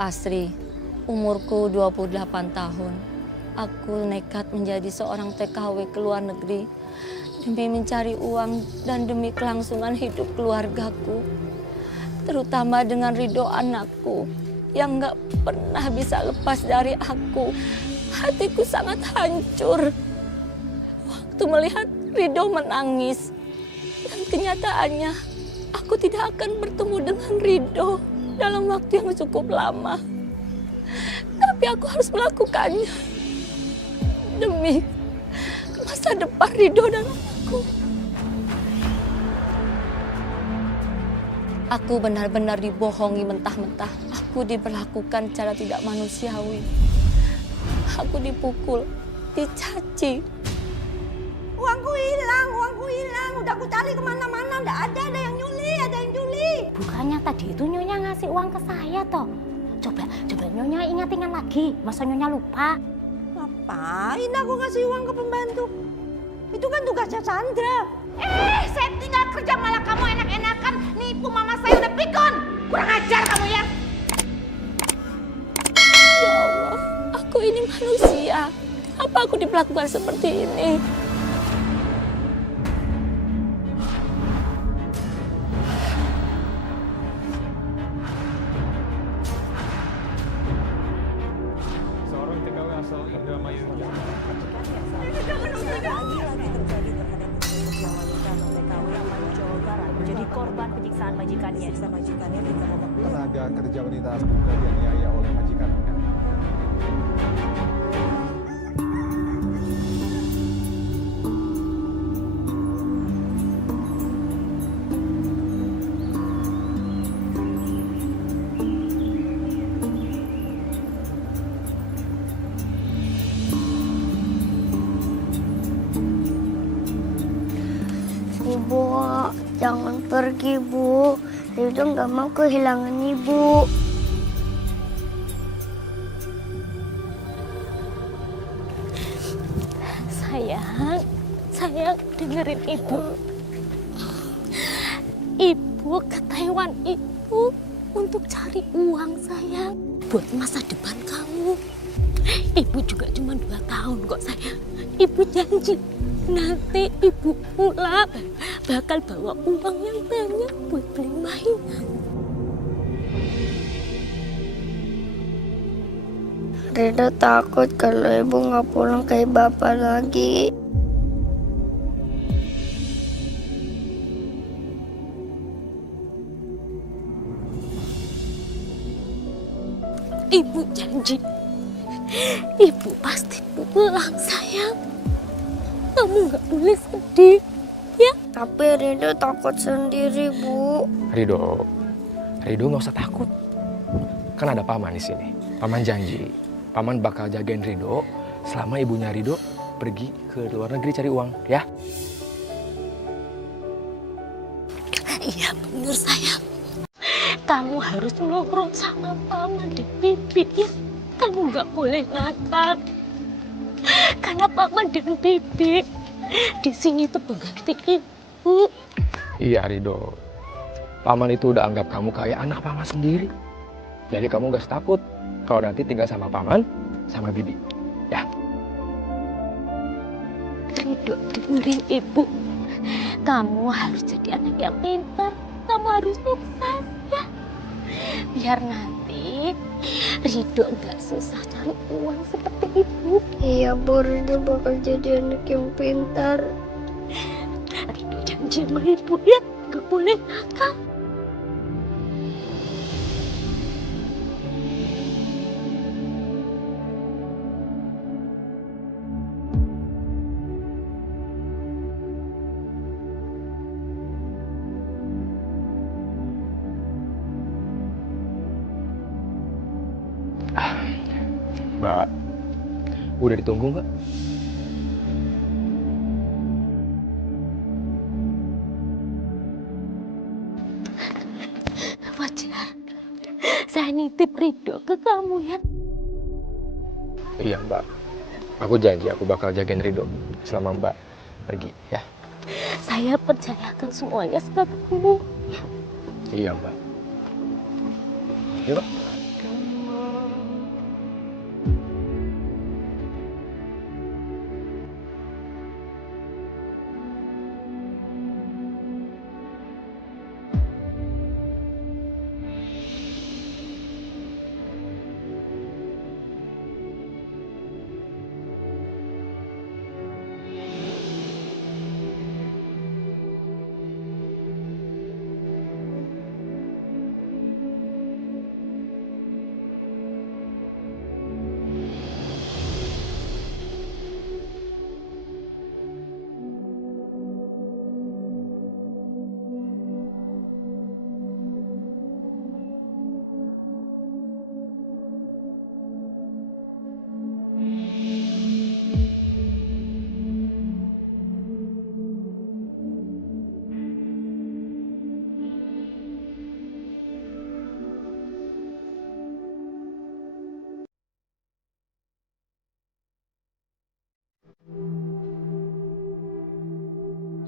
Asri, umurku 28 tahun. Aku nekat menjadi seorang TKW ke luar negeri demi mencari uang dan demi kelangsungan hidup keluargaku. Terutama dengan ridho anakku yang gak pernah bisa lepas dari aku. Hatiku sangat hancur waktu melihat Ridho menangis. Dan kenyataannya aku tidak akan bertemu dengan Ridho dalam waktu yang cukup lama. Tapi aku harus melakukannya demi masa depan Ridho dan anakku. Aku benar-benar dibohongi mentah-mentah. Aku diperlakukan cara tidak manusiawi. Aku dipukul, dicaci. Uangku hilang. Udah aku cari kemana-mana, ada yang nyuli. Bukannya tadi itu Nyonya ngasih uang ke saya toh? Coba Nyonya ingat-ingat lagi, masa Nyonya lupa? Ngapain aku ngasih uang ke pembantu? Itu kan tugasnya Chandra. Saya tinggal kerja malah kamu enak-enakan nipu mama saya udah pikun. Kurang ajar kamu ya. Ya Allah, aku ini manusia. Kenapa aku diperlakukan seperti ini? Seorang TKW asal Indramayu. Menjadi korban penyiksaan majikannya. Tenaga kerja wanita juga dianiaya oleh majikannya. Ibu, jangan pergi, Bu. Ridho nggak mau kehilangan Ibu. Sayang, dengerin Ibu. Ibu ke Taiwan itu untuk cari uang, sayang. Buat masa depan kamu. Ibu juga cuma 2 tahun kok, sayang. Ibu janji nanti Ibu pulang bakal bawa uang yang banyak buat beli mainan. Ridho takut kalau Ibu nggak pulang kayak Bapak lagi. Ibu janji, Ibu pasti pulang, sayang. Kamu nggak boleh sedih, ya? Tapi Ridho takut sendiri, Bu. Ridho nggak usah takut. Kan ada Paman di sini. Paman janji, Paman bakal jagain Ridho selama ibunya Ridho pergi ke luar negeri cari uang, ya? Iya bener, sayang. Kamu harus nurut sama Paman dan Bibi, ya. Kamu nggak boleh nakal. Karena Paman dan Bibi di sini tuh pengganti Ibu. Iya Ridho, Paman itu udah anggap kamu kayak anak Paman sendiri. Jadi kamu gak usah takut kalau nanti tinggal sama Paman, sama Bibi, ya? Ridho, dengerin Ibu. Kamu harus jadi anak yang pintar. Kamu harus sukses, ya. Biar nanti Ridho gak susah cari uang seperti Ibu. Iya, Bu. Ridho bakal jadi anak yang pintar. Ridho janji sama Ibu, ya. Gak boleh nakal. Mbak, udah ditunggu nggak? Wajar. Saya nitip Ridho ke kamu, ya. Iya Mbak, aku janji aku bakal jagain Ridho selama Mbak pergi, ya? Saya percayakan semuanya sama kamu. Iya Mbak. Yuk Mbak.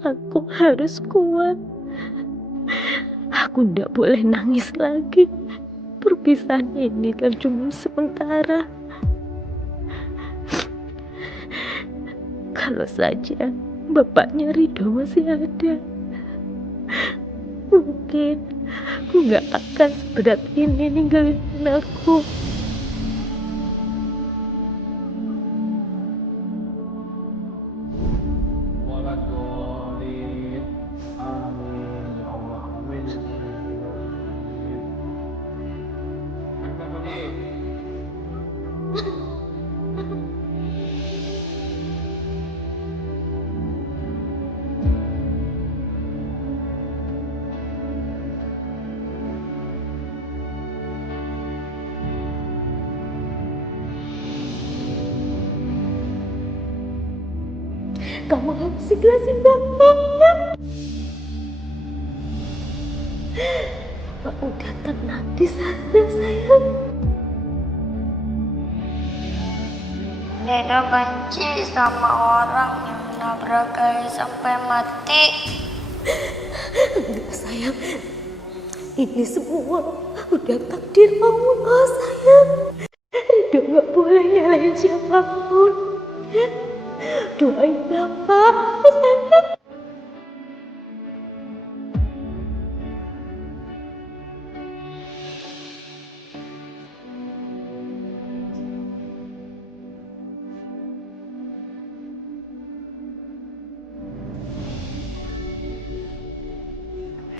Aku harus kuat. Aku ndak boleh nangis lagi. Perpisahan ini kan cuma sementara. Kalau saja bapaknya Ridho masih ada, mungkin aku nggak akan seberat ini ninggalin anakku. Kamu harus ikhlasin bapaknya. Bapak udah tenang di sana, sayang. Deda benci sama orang yang menabrak Gali sampai mati. Enggak, sayang. Ini semua udah takdir Allah, sayang. Ridho gak boleh nyalahin siapapun. Doain Bapak, sayang.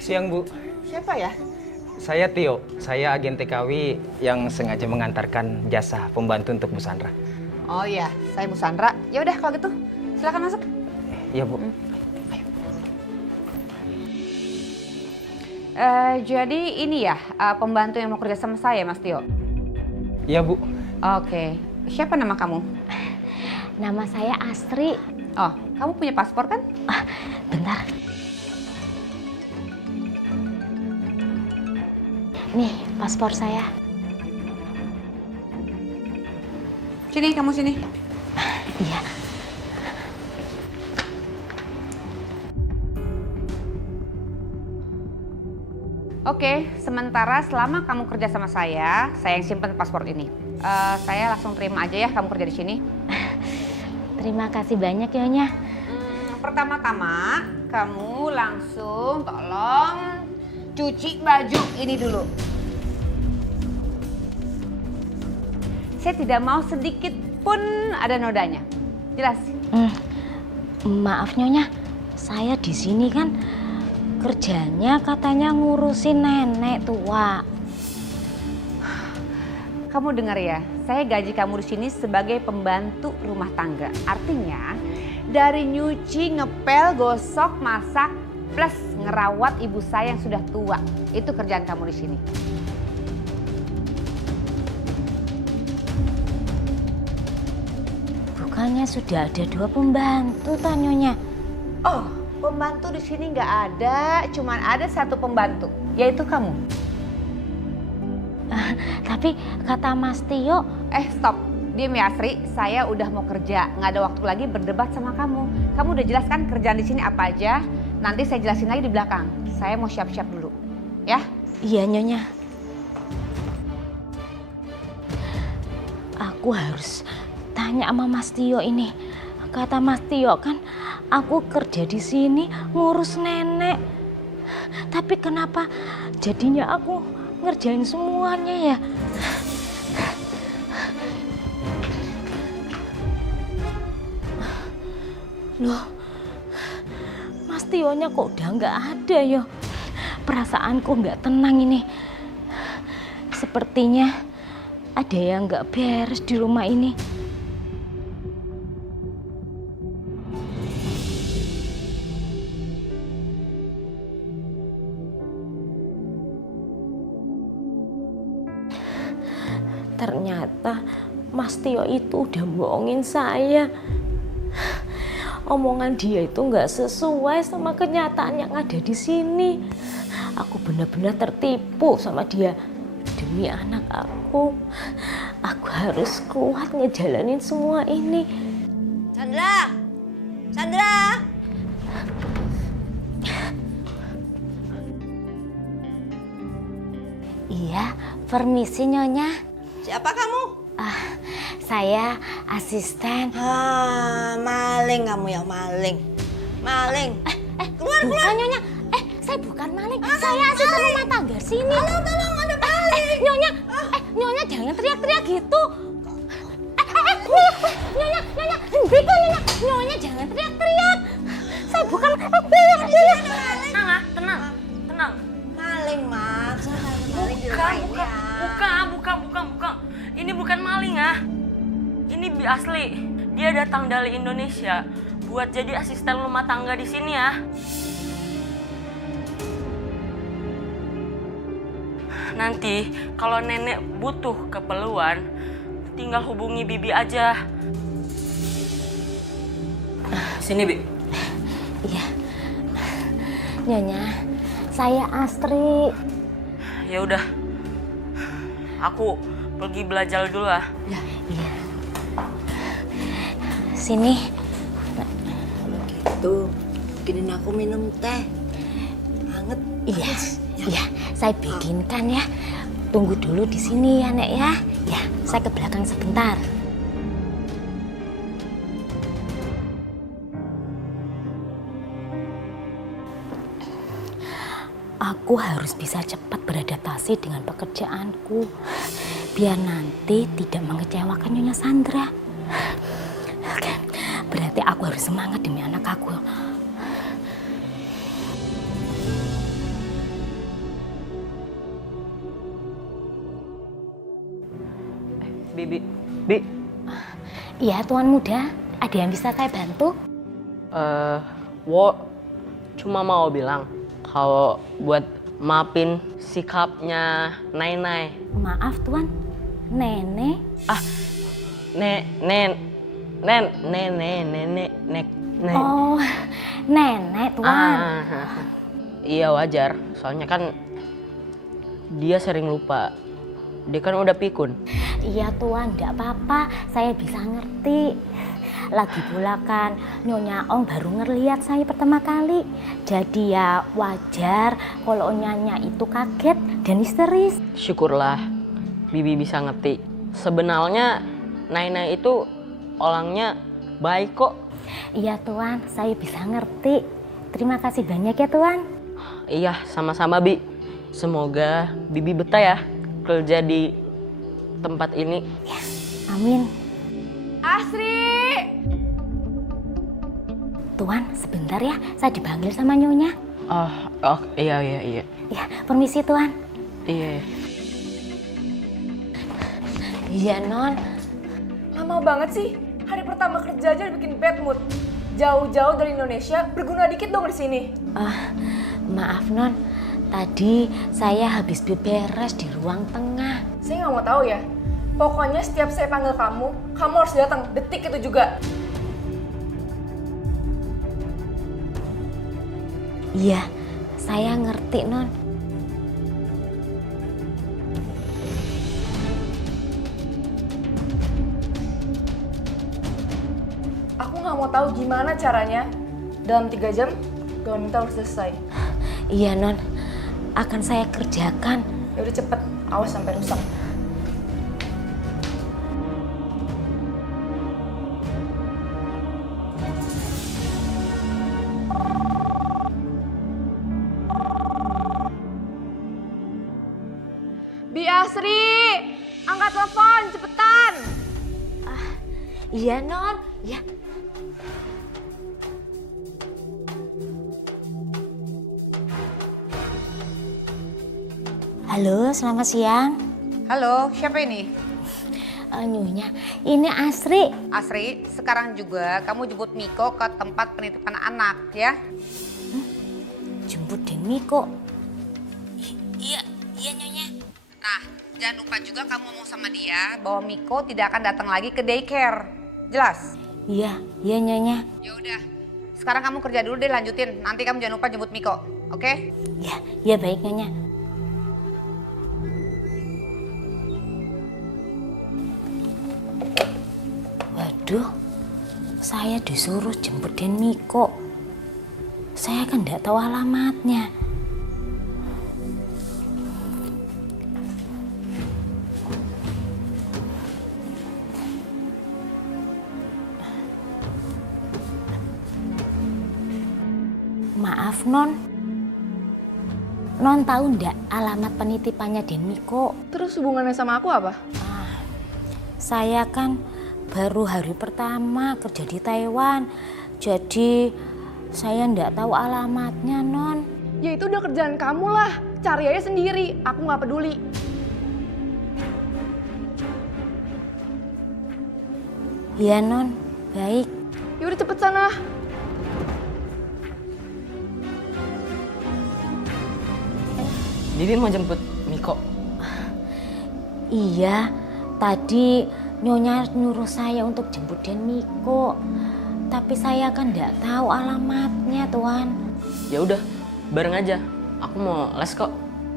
Siang, Bu. Siapa ya? Saya Tio. Saya agen TKW yang sengaja mengantarkan jasa pembantu untuk Bu Sandra. Oh iya, saya Bu Sandra. Ya udah kalau gitu, silakan masuk. Iya, Bu. Jadi ini ya pembantu yang mau kerja sama saya, Mas Tio. Iya, Bu. Oke, siapa nama kamu? Nama saya Astri. Oh, kamu punya paspor kan? Bentar. Nih, paspor saya. Sini, kamu sini. Iya. Oke, sementara selama kamu kerja sama saya yang simpen paspor ini. Saya langsung terima aja ya kamu kerja di sini. Terima kasih banyak, Nyonya. Pertama-tama, kamu langsung tolong cuci baju ini dulu. Saya tidak mau sedikit pun ada nodanya. Jelas? Maaf, Nyonya. Saya di sini kan kerjanya katanya ngurusin nenek tua. Kamu dengar ya, saya gaji kamu di sini sebagai pembantu rumah tangga. Artinya dari nyuci, ngepel, gosok, masak, plus ngerawat ibu saya yang sudah tua. Itu kerjaan kamu di sini. Bukannya sudah ada 2 pembantu, Nyonya? Oh, pembantu di sini nggak ada, cuman ada 1 pembantu, yaitu kamu. Tapi kata Mas Tio... Stop. Diam ya, Asri. Saya udah mau kerja, nggak ada waktu lagi berdebat sama kamu. Kamu udah jelaskan kerjaan di sini apa aja? Nanti saya jelasin lagi di belakang. Saya mau siap-siap dulu, ya? Iya, Nyonya. Aku harus tanya sama Mas Tio ini. Kata Mas Tio kan aku kerja di sini ngurus nenek. Tapi kenapa jadinya aku ngerjain semuanya ya? Loh, Mas Tionya kok udah nggak ada ya? Perasaanku nggak tenang ini. Sepertinya ada yang nggak beres di rumah ini. Ternyata Mas Tio itu udah bohongin saya. Omongan dia itu nggak sesuai sama kenyataan yang ada di sini. Aku benar-benar tertipu sama dia. Demi anak aku harus kuat ngejalanin semua ini. Sandra! Sandra! Permisi Nyonya. Siapa kamu? Saya asisten. Maling kamu ya, maling. Maling. Keluar. Bukan Nyonya. Saya bukan maling. Saya asisten rumah tangga sini. Tolong, ada maling. Nyonya jangan teriak-teriak gitu. Nyonya, hentikan Nyonya. Nyonya jangan teriak-teriak. Saya bukan Tenang. Maling, Mak. Sana ada maling di rumah ini ya. Bukan. Ini bukan maling ah. Ini Bi asli. Dia datang dari Indonesia buat jadi asisten rumah tangga di sini ya. Nanti kalau nenek butuh keperluan, tinggal hubungi Bibi aja. Sini, Bi. Iya. Nyonya, saya Astri. Ya udah. Aku pergi belajar dulu lah. Iya. Sini. Kalau gitu, bikinin aku minum teh. Hangat. Iya, saya bikinkan ya. Tunggu dulu di sini ya, Nek ya. Ya, saya ke belakang sebentar. Aku harus bisa cepat beradaptasi dengan pekerjaanku. Biar nanti tidak mengecewakan Nyonya Sandra. Oke, berarti aku harus semangat demi anak aku. Bi. Iya, Tuan Muda. Ada yang bisa saya bantu? Wo cuma mau bilang kalau buat maafin sikapnya Nai. Maaf, Tuan. Nenek. Nenek. Oh, nenek, Tuan. Iya wajar, soalnya kan dia sering lupa. Dia kan udah pikun. Iya, Tuan, enggak apa-apa. Saya bisa ngerti. Lagi pula kan Nyonya Ong baru ngeliat saya pertama kali. Jadi ya wajar kalau Nyonya itu kaget dan histeris. Syukurlah Bibi bisa ngerti. Sebenarnya Nai itu orangnya baik kok. Iya, Tuan, saya bisa ngerti. Terima kasih banyak ya, Tuan. Iya, sama-sama Bi. Semoga Bibi betah ya kerja di tempat ini. Ya, amin. Asri! Tuan, sebentar ya, saya dipanggil sama Nyonya. Oh, iya. Ya, permisi Tuan. Iya. Iya, Non. Lama banget sih. Hari pertama kerja aja bikin bad mood. Jauh-jauh dari Indonesia, berguna dikit dong di sini. Maaf Non, tadi saya habis beberes di ruang tengah. Saya nggak mau tahu ya. Pokoknya setiap saya panggil kamu harus datang. Detik itu juga. Iya, saya ngerti Non. Aku nggak mau tahu gimana caranya. Dalam 3 jam, gaun kita harus selesai. Iya Non, akan saya kerjakan. Ya udah cepet, awas sampai rusak. Bi Asri, angkat telepon cepetan. Iya Non, ya. Halo, selamat siang. Halo, siapa ini? Nyonya, ini Asri. Asri, sekarang juga kamu jemput Miko ke tempat penitipan anak ya. Jemput Den Miko. Iya Nyonya. Nah, jangan lupa juga kamu ngomong sama dia bahwa Miko tidak akan datang lagi ke daycare. Jelas? Iya Nyonya. Ya udah. Sekarang kamu kerja dulu deh, lanjutin. Nanti kamu jangan lupa jemput Miko, oke? Iya baik Nyonya. Waduh, saya disuruh jemput Den Miko. Saya kan nggak tahu alamatnya. Maaf Non. Non tahu ndak alamat penitipannya Den Miko? Terus hubungannya sama aku apa? Saya kan baru hari pertama kerja di Taiwan. Jadi saya ndak tahu alamatnya Non. Ya itu udah kerjaan kamu lah. Cari aja sendiri, aku nggak peduli. Iya Non, baik. Yaudah cepet sana. Didin mau jemput Miko. Iya, tadi Nyonya nyuruh saya untuk jemput Den Miko. Tapi saya kan nggak tahu alamatnya, Tuan. Ya udah, bareng aja. Aku mau les kok.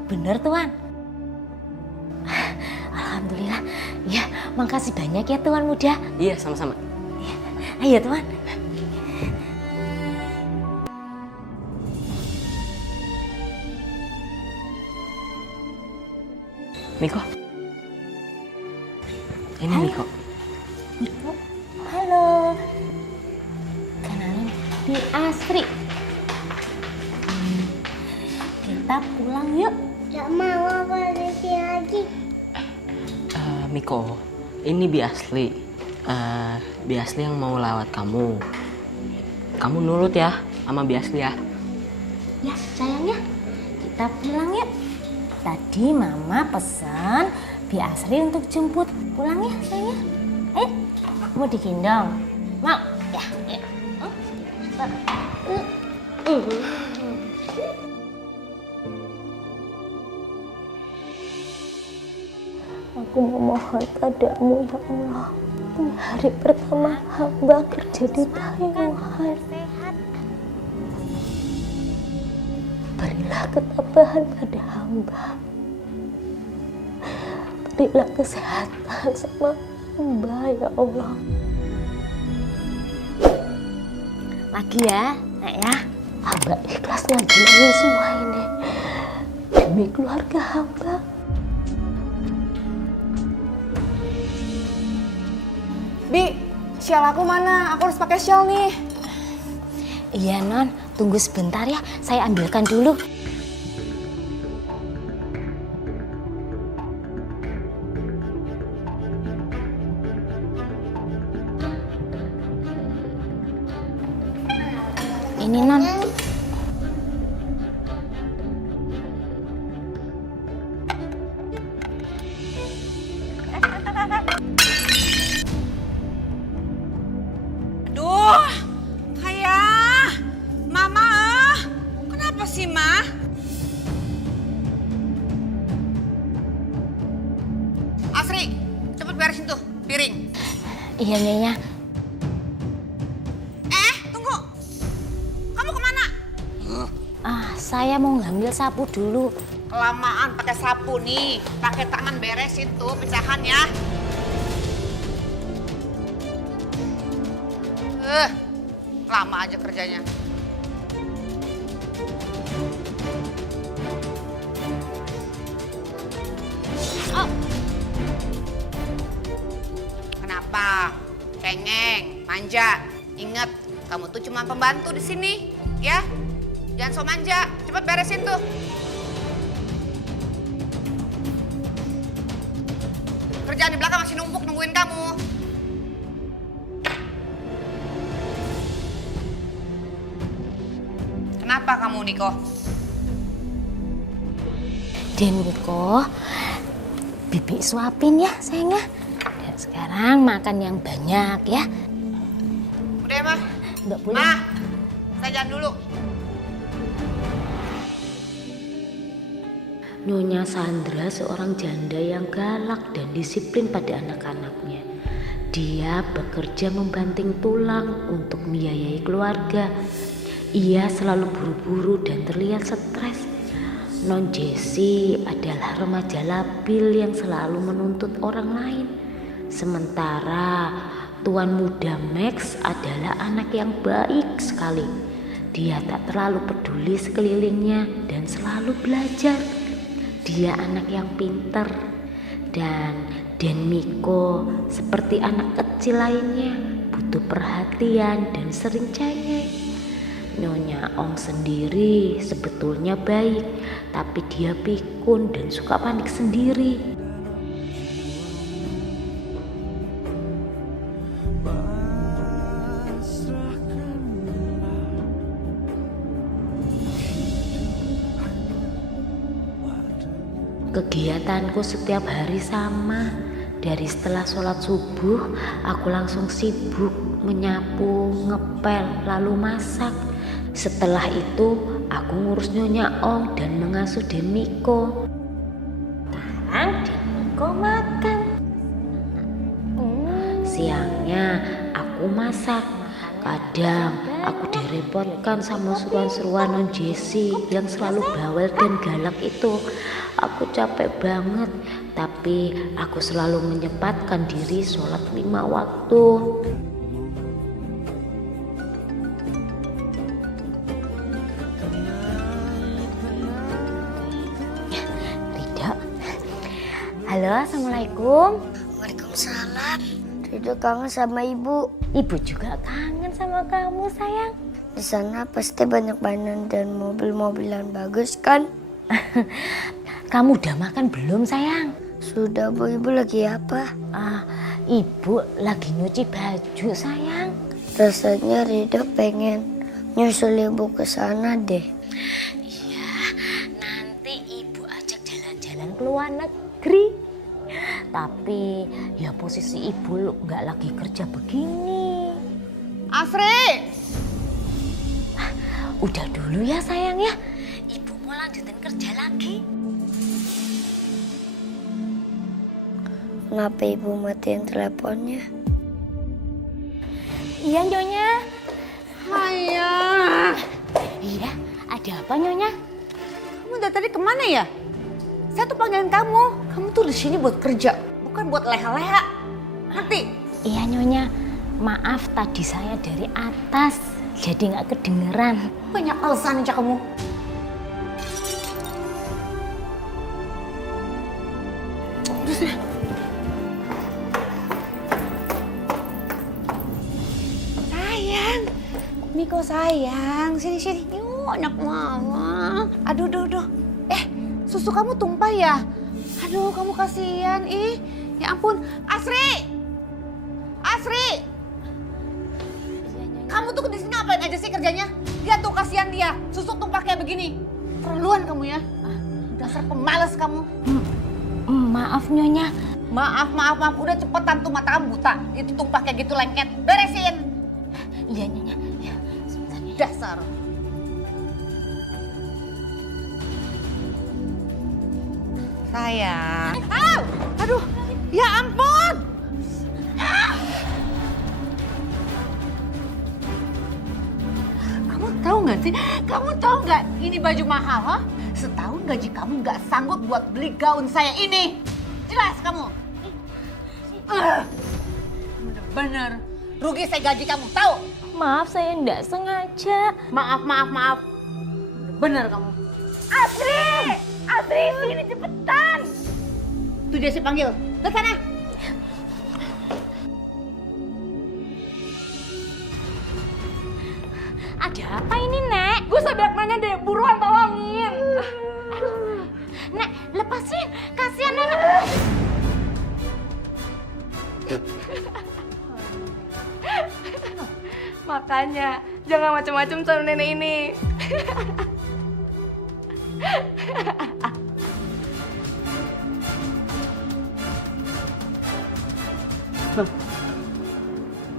Bener, Tuan? Alhamdulillah. Ya, makasih banyak ya, Tuan Muda. Iya, sama-sama. Ayo, Tuan. Miko. Ini Miko. Miko, halo. Kenalin, Bi Asri. Kita pulang yuk. Gak mau aku lagi. Miko, ini Bi Asli. Bi Asli yang mau lawat kamu. Kamu nurut ya sama Bi Asli ya. Ya, sayangnya. Kita pulang yuk. Tadi Mama pesan Bi Asri untuk jemput. Pulang ya, sayangnya. Mau digendong? Mau? Ya, ya. Aku memohon padamu ya Allah, di hari pertama hamba kerja di Taiwan, berilah ketabahan pada hamba, berilah kesehatan sama hamba ya Allah. Lagi ya, Nak ya, hamba ikhlas ngajinin semua ini demi keluarga hamba. Bi, shawl aku mana? Aku harus pakai shawl nih. Iya Non, tunggu sebentar ya, saya ambilkan dulu. Ini Non. Aduh, kayak Mama, kenapa sih Ma? Asri, cepet beresin tuh piring. Iya Nyonya. Tunggu, kamu kemana? Saya mau ngambil sapu dulu. Kelamaan pakai sapu nih, pakai tangan beresin tuh pecahan ya. Lama aja kerjanya. Kenapa? Cengeng, manja. Ingat, kamu tuh cuma pembantu di sini, ya. Jangan so manja, cepet beresin tuh. Kerjaan di belakang masih numpuk nungguin kamu. Kenapa kamu, Niko? Den Miko, Bibi suapin ya sayangnya. Dan sekarang makan yang banyak ya. Udah ya, Ma? Nggak boleh. Ma, saya jalan dulu. Nyonya Sandra seorang janda yang galak dan disiplin pada anak-anaknya. Dia bekerja membanting tulang untuk membiayai keluarga. Ia selalu buru-buru dan terlihat stres. Non Jessie adalah remaja labil yang selalu menuntut orang lain. Sementara Tuan Muda Max adalah anak yang baik sekali. Dia tak terlalu peduli sekelilingnya dan selalu belajar. Dia anak yang pintar. Dan Den Miko seperti anak kecil lainnya butuh perhatian dan sering cengeng. Nyonya Ong sendiri sebetulnya baik, tapi dia pikun dan suka panik sendiri. Kegiatanku setiap hari sama. Dari setelah sholat subuh, aku langsung sibuk menyapu, ngepel, lalu masak. Setelah itu, aku ngurus Nyonya Ong dan mengasuh Demiko. Sekarang Demiko makan. Siangnya aku masak. Kadang aku direpotkan sama seruan-seruan non Jessi yang selalu bawel dan galak itu. Aku capek banget, tapi aku selalu menyempatkan diri sholat 5 waktu. Ridho. Halo, assalamualaikum. Waalaikumsalam. Ridho kangen sama ibu. Ibu juga kangen sama kamu, sayang. Di sana pasti banyak mainan dan mobil-mobilan bagus kan? Kamu udah makan belum, sayang? Sudah, Bu. Ibu lagi apa? Ibu lagi nyuci baju, sayang. Rasanya Ridho pengen nyusul ibu ke sana deh. Iya, nanti ibu ajak jalan-jalan ke luar negeri. Tapi ya posisi ibu nggak lagi kerja begini. Asri! Udah dulu ya, sayang ya. Ibu mau lanjutin kerja lagi. Kenapa ibu matiin teleponnya? Iya, Nyonya. Ayah. Iya, ada apa, Nyonya? Kamu dari tadi kemana ya? Saya tuh panggilin kamu. Kamu tuh di sini buat kerja, bukan buat leha-leha. Ngerti? Iya, Nyonya. Maaf tadi saya dari atas, jadi nggak kedengeran. Banyak alasan aja kamu. Sayang, Miko sayang, sini. Yuk, anak mama. Aduh. Susu kamu tumpah ya? Aduh, kamu kasihan, ih. Ya ampun, Asri! Kamu tuh di sini ngapain aja sih kerjanya? Lihat tuh, kasihan dia. Susu tumpah kayak begini. Terlaluan kamu ya. Dasar pemalas kamu. Maaf, Nyonya. Maaf. Udah cepetan tuh, mata kamu buta. Itu tumpah kayak gitu lengket. Beresin. Iya, Nyonya. Ya, sebentar. Dasar. Sayang. Aduh, ya ampun. Kamu tahu nggak ini baju mahal, ha? Setahun gaji kamu nggak sanggup buat beli gaun saya ini. Jelas kamu. Bener. Rugi saya gaji kamu, tahu? Maaf, saya nggak sengaja. Maaf. Bener kamu. Asri, sini cepetan. Tuh dia si panggil. Ke sana. Ada apa ini, Nek? Gue sebanyak nanya deh, buruan tolongin. Nek, lepasin. Kasihan Nenek. Makanya, jangan macam-macam sama nenek ini.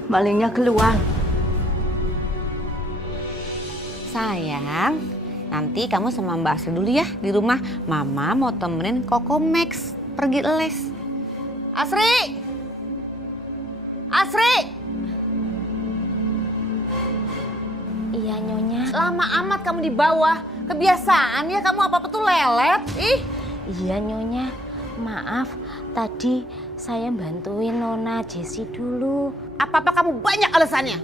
Malingnya keluar. Sayang, nanti kamu sama Mbak Asri dulu ya di rumah. Mama mau temenin Koko Max pergi les. Asri! Iya, Nyonya. Lama amat kamu di bawah. Kebiasaan ya kamu apa-apa tuh lelet. Ih. Iya, Nyonya. Maaf, tadi saya bantuin Nona Jessi dulu. Apa-apa kamu banyak alasannya.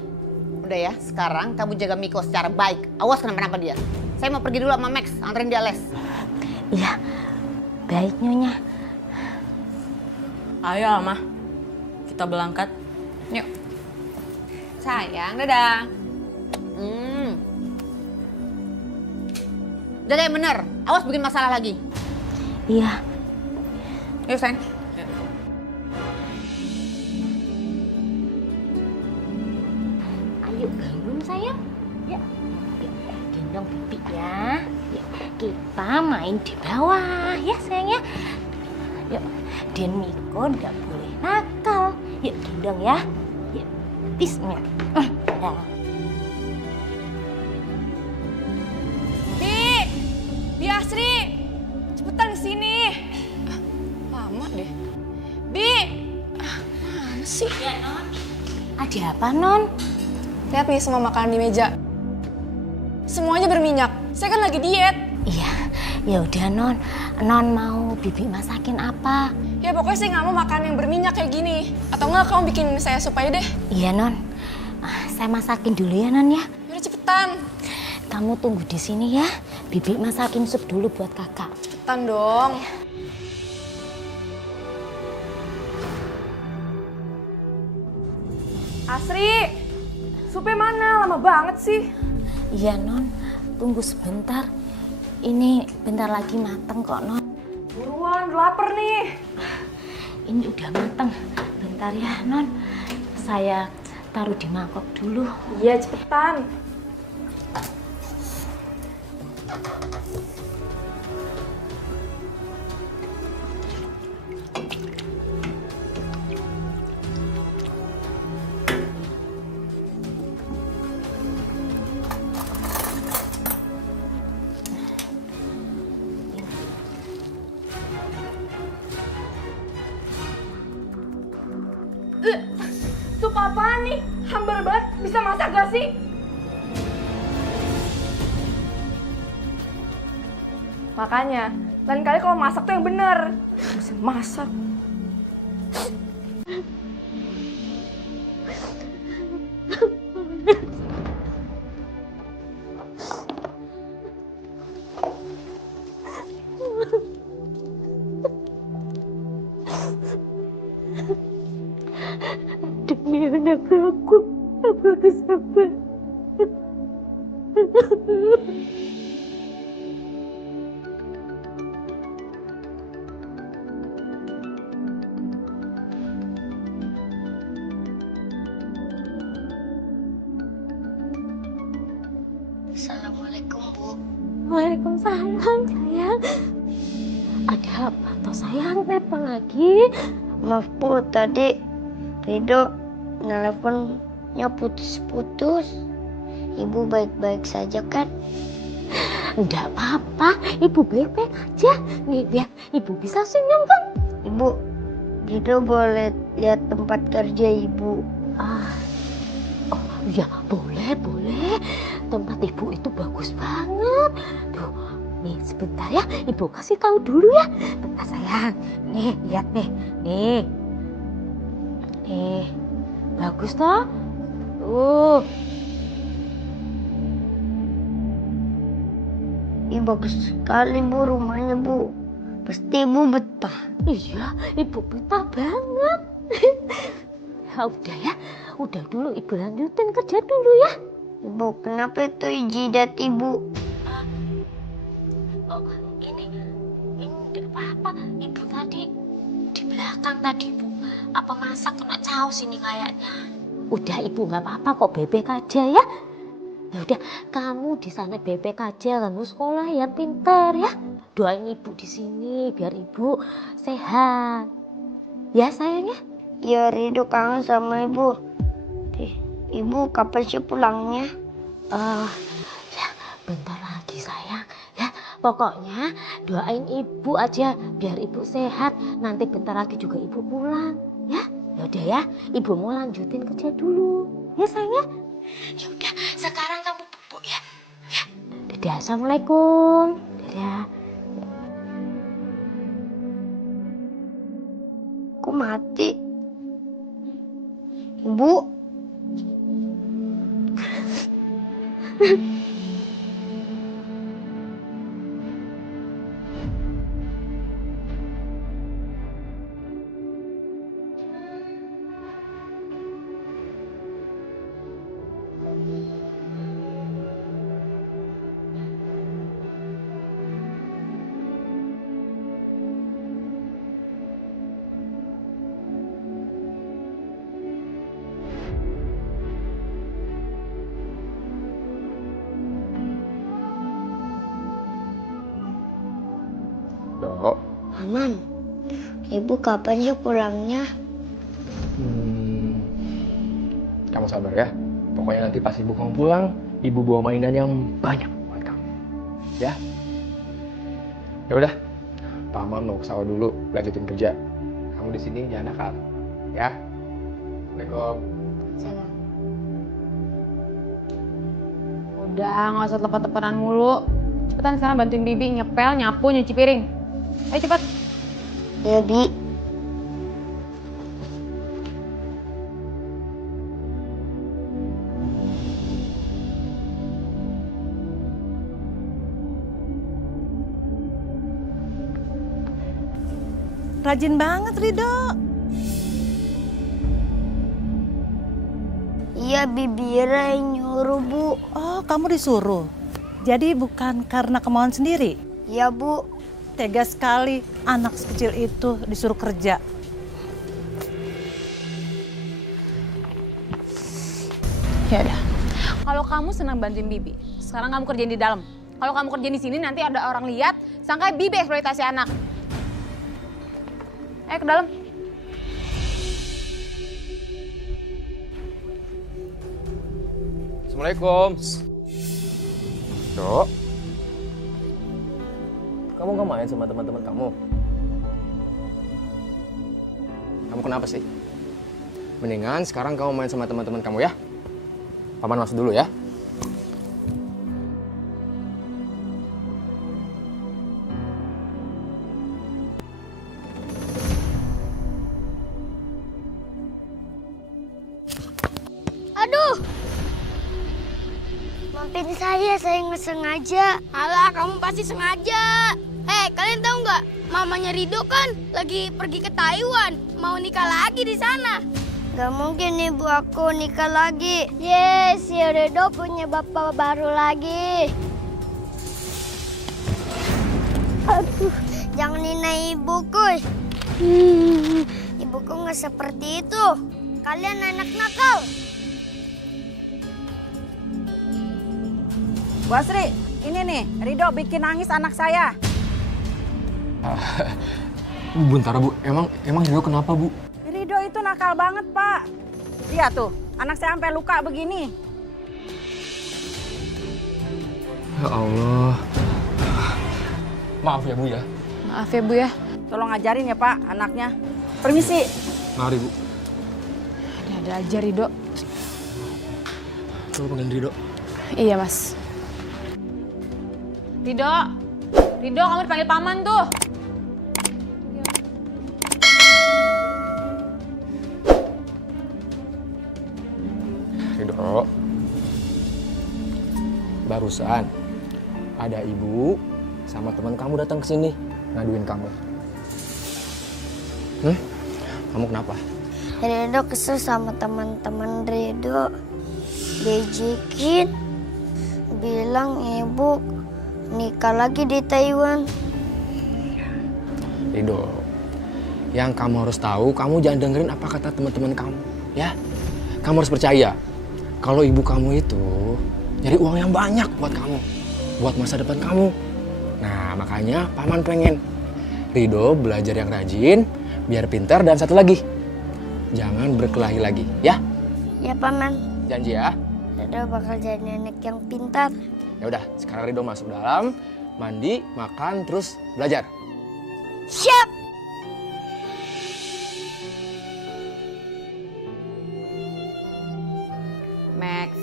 Udah ya, sekarang kamu jaga Miko secara baik. Awas kenapa-napa dia. Saya mau pergi dulu sama Max, anterin dia les. Iya, baik Nyonya. Ayo, Alma. Kita berangkat. Yuk. Sayang, dadah. Udah deh bener, awas bikin masalah lagi. Iya. Yuk sayang. Ayo bangun sayang. Ya. Yuk, gendong pipi ya. Yuk, kita main di bawah ya sayang ya. Yuk, Den Miko nggak boleh nakal. Yuk gendong ya. Yuk, bismillah. Nah. Bi Asri, cepetan kesini. Lama deh. Bi, mana sih? Ya, Non. Ada apa, Non? Lihat nih semua makanan di meja. Semuanya berminyak. Saya kan lagi diet. Iya, ya udah Non. Non mau Bibi masakin apa? Ya pokoknya saya nggak mau makan yang berminyak kayak gini. Atau nggak kamu bikin saya sup aja deh. Iya, Non. Saya masakin dulu ya, Non ya. Yaudah cepetan. Kamu tunggu di sini ya. Bibi masakin sup dulu buat kakak. Cepetan dong. Asri, supnya mana? Lama banget sih. Iya, Non. Tunggu sebentar. Ini bentar lagi mateng kok, Non. Buruan, lapar nih. Ini udah mateng. Bentar ya, Non. Saya taruh di mangkok dulu. Iya, cepetan. Sup apaan nih? Hambar banget. Bisa masak gak sih? Makanya, lain kali kalau masak tuh yang bener. Bisa masak. Demi anak aku harus sabar. Assalamualaikum, Bu. Waalaikumsalam sayang. Ada apa toh sayang? Apa lagi? Maaf, Bu, tadi Rido nelponnya putus-putus. Ibu baik-baik saja kan? Enggak apa-apa, ibu baik-baik aja. Nih lihat, ibu bisa senyum kan? Ibu, Rido boleh lihat tempat kerja Ibu. Oh ya boleh. Tempat ibu itu bagus banget. Tuh, nih sebentar ya, ibu kasih tahu dulu ya. Bentar sayang. Nih lihat nih. Nih, bagus toh? Ih, bagus sekali, Bu, rumahnya, Bu. Pasti Ibu betah. Iya, ibu betah banget. Ya udah ya, udah dulu ibu lanjutin kerja dulu ya. Ibu, kenapa itu jidat Ibu? Oh, ini enggak apa-apa. Ibu tadi di belakang tadi ibu apa masak kena caus ini kayaknya. Udah ibu nggak apa-apa kok, bebek aja ya. Ya udah, kamu di sana bebek aja, kamu sekolah ya pintar ya. Doain ibu di sini biar ibu sehat. Ya sayangnya. Ya, Rido kangen sama Ibu. Ibu kapan sih pulangnya? Ya bentar lagi sayang. Ya pokoknya doain ibu aja biar ibu sehat. Nanti bentar lagi juga ibu pulang. Ya, yaudah ya. Ibu mau lanjutin kerja dulu. Ya sayang ya. Ya udah, sekarang kamu bubuk ya. Ya. Dadah, assalamualaikum. Dadah. Aku mati. Ibu. Paman, ibu kapan ya pulangnya? Kamu sabar ya. Pokoknya nanti pas ibu kamu pulang, ibu bawa mainan yang banyak buat kamu. Ya? Ya udah. Paman mau ke sawah dulu, lanjutin kerja. Kamu di sini jangan nakal. Ya? Assalamualaikum. Salam. Udah, nggak usah telepon-teleponan mulu. Cepetan sekarang bantuin Bibi ngepel, nyapu, nyuci piring. Ayo cepet. Ya, Bi. Rajin banget Rido. Iya, Bibi Ira yang nyuruh, Bu. Oh, kamu disuruh. Jadi bukan karena kemauan sendiri. Iya, Bu. Tega sekali anak sekecil itu disuruh kerja. Ya udah. Kalau kamu senang bantuin Bibi, sekarang kamu kerjain di dalam. Kalau kamu kerjain di sini nanti ada orang lihat, sangka Bibi eksploitasi anak. Ayo ke dalam. Assalamualaikum. Dok. Kamu nggak main sama teman-teman kamu? Kamu kenapa sih? Mendingan sekarang kamu main sama teman-teman kamu ya. Paman masuk dulu ya. Aduh! Maafin saya nggak sengaja. Alah, kamu pasti sengaja. Hei, kalian tahu nggak? Mamanya Rido kan lagi pergi ke Taiwan, mau nikah lagi di sana. Gak mungkin ibu aku nikah lagi. Yes, si Rido punya bapak baru lagi. Aduh, jangan hina ibuku. Ibuku nggak seperti itu. Kalian anak nakal. Bu Asri, ini nih, Rido bikin nangis anak saya. Bentar Bu, emang Rido kenapa Bu? Rido itu nakal banget, Pak. Lihat tuh, anak saya sampai luka begini. Ya Allah. Maaf ya Bu ya. Maaf ya Bu ya. Tolong ajarin ya, Pak, anaknya. Permisi. Mari Bu. Ada aja Rido. Coba panggil Rido. Iya Mas. Rido, kamu dipanggil paman tuh. Rido, barusan ada ibu sama teman kamu datang ke sini ngaduin kamu. Kamu kenapa? Rido kesel sama teman-teman Rido. Bejikin, bilang ibu nikah lagi di Taiwan. Rido, yang kamu harus tahu, kamu jangan dengerin apa kata teman-teman kamu, ya. Kamu harus percaya kalau ibu kamu itu nyari uang yang banyak buat kamu, buat masa depan kamu. Nah, makanya paman pengen Rido belajar yang rajin, biar pintar, dan satu lagi, jangan berkelahi lagi, ya. Ya, Paman. Janji ya. Rido bakal jadi anak yang pintar. Ya udah, sekarang Rido masuk dalam, mandi, makan, terus belajar. Siap. Max,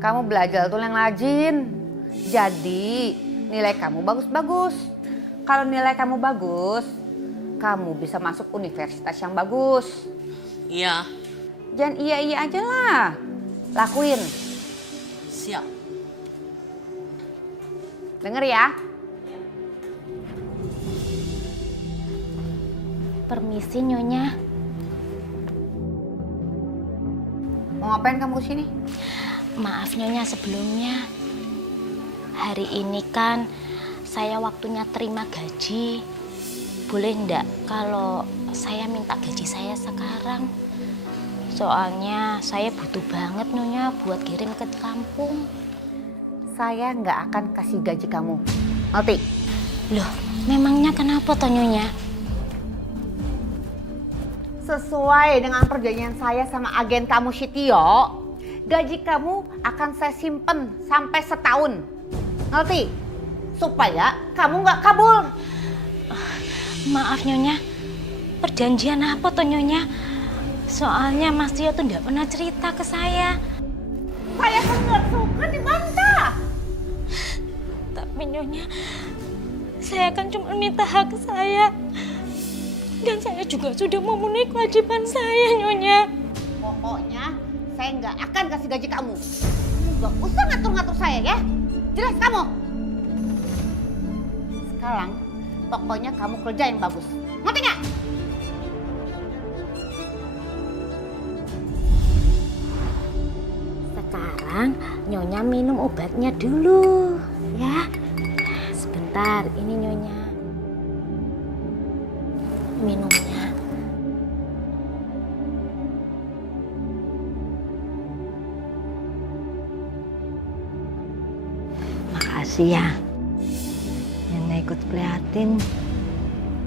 kamu belajar tuh yang rajin. Jadi nilai kamu bagus-bagus. Kalau nilai kamu bagus, kamu bisa masuk universitas yang bagus. Iya. Jangan iya-iya aja lah. Lakuin. Siap. Denger ya. Permisi Nyonya. Mau ngapain kamu kesini? Maaf Nyonya sebelumnya. Hari ini kan saya waktunya terima gaji. Boleh ndak kalau saya minta gaji saya sekarang? Soalnya saya butuh banget Nyonya buat kirim ke kampung. Saya nggak akan kasih gaji kamu. Ngerti? Loh, Memangnya kenapa toh Nyonya? Sesuai dengan perjanjian saya sama agen kamu Sitio, gaji kamu akan saya simpen sampai setahun. Ngerti? Supaya kamu nggak kabur. Maaf Nyonya, perjanjian apa toh Nyonya? Soalnya Mas Tio tuh nggak pernah cerita ke saya. Saya kan nggak suka dibantah. Tapi Nyonya, saya kan cuma minta hak saya. Dan saya juga sudah memenuhi kewajiban saya, Nyonya. Pokoknya saya nggak akan kasih gaji kamu. Nggak usah ngatur-ngatur saya ya. Jelas kamu? Sekarang pokoknya kamu kerja yang bagus. Ngerti nggak? Sekarang Nyonya minum obatnya dulu, ya. Sebentar, ini Nyonya. Minumnya. Makasih ya. Nenek ikut prihatin.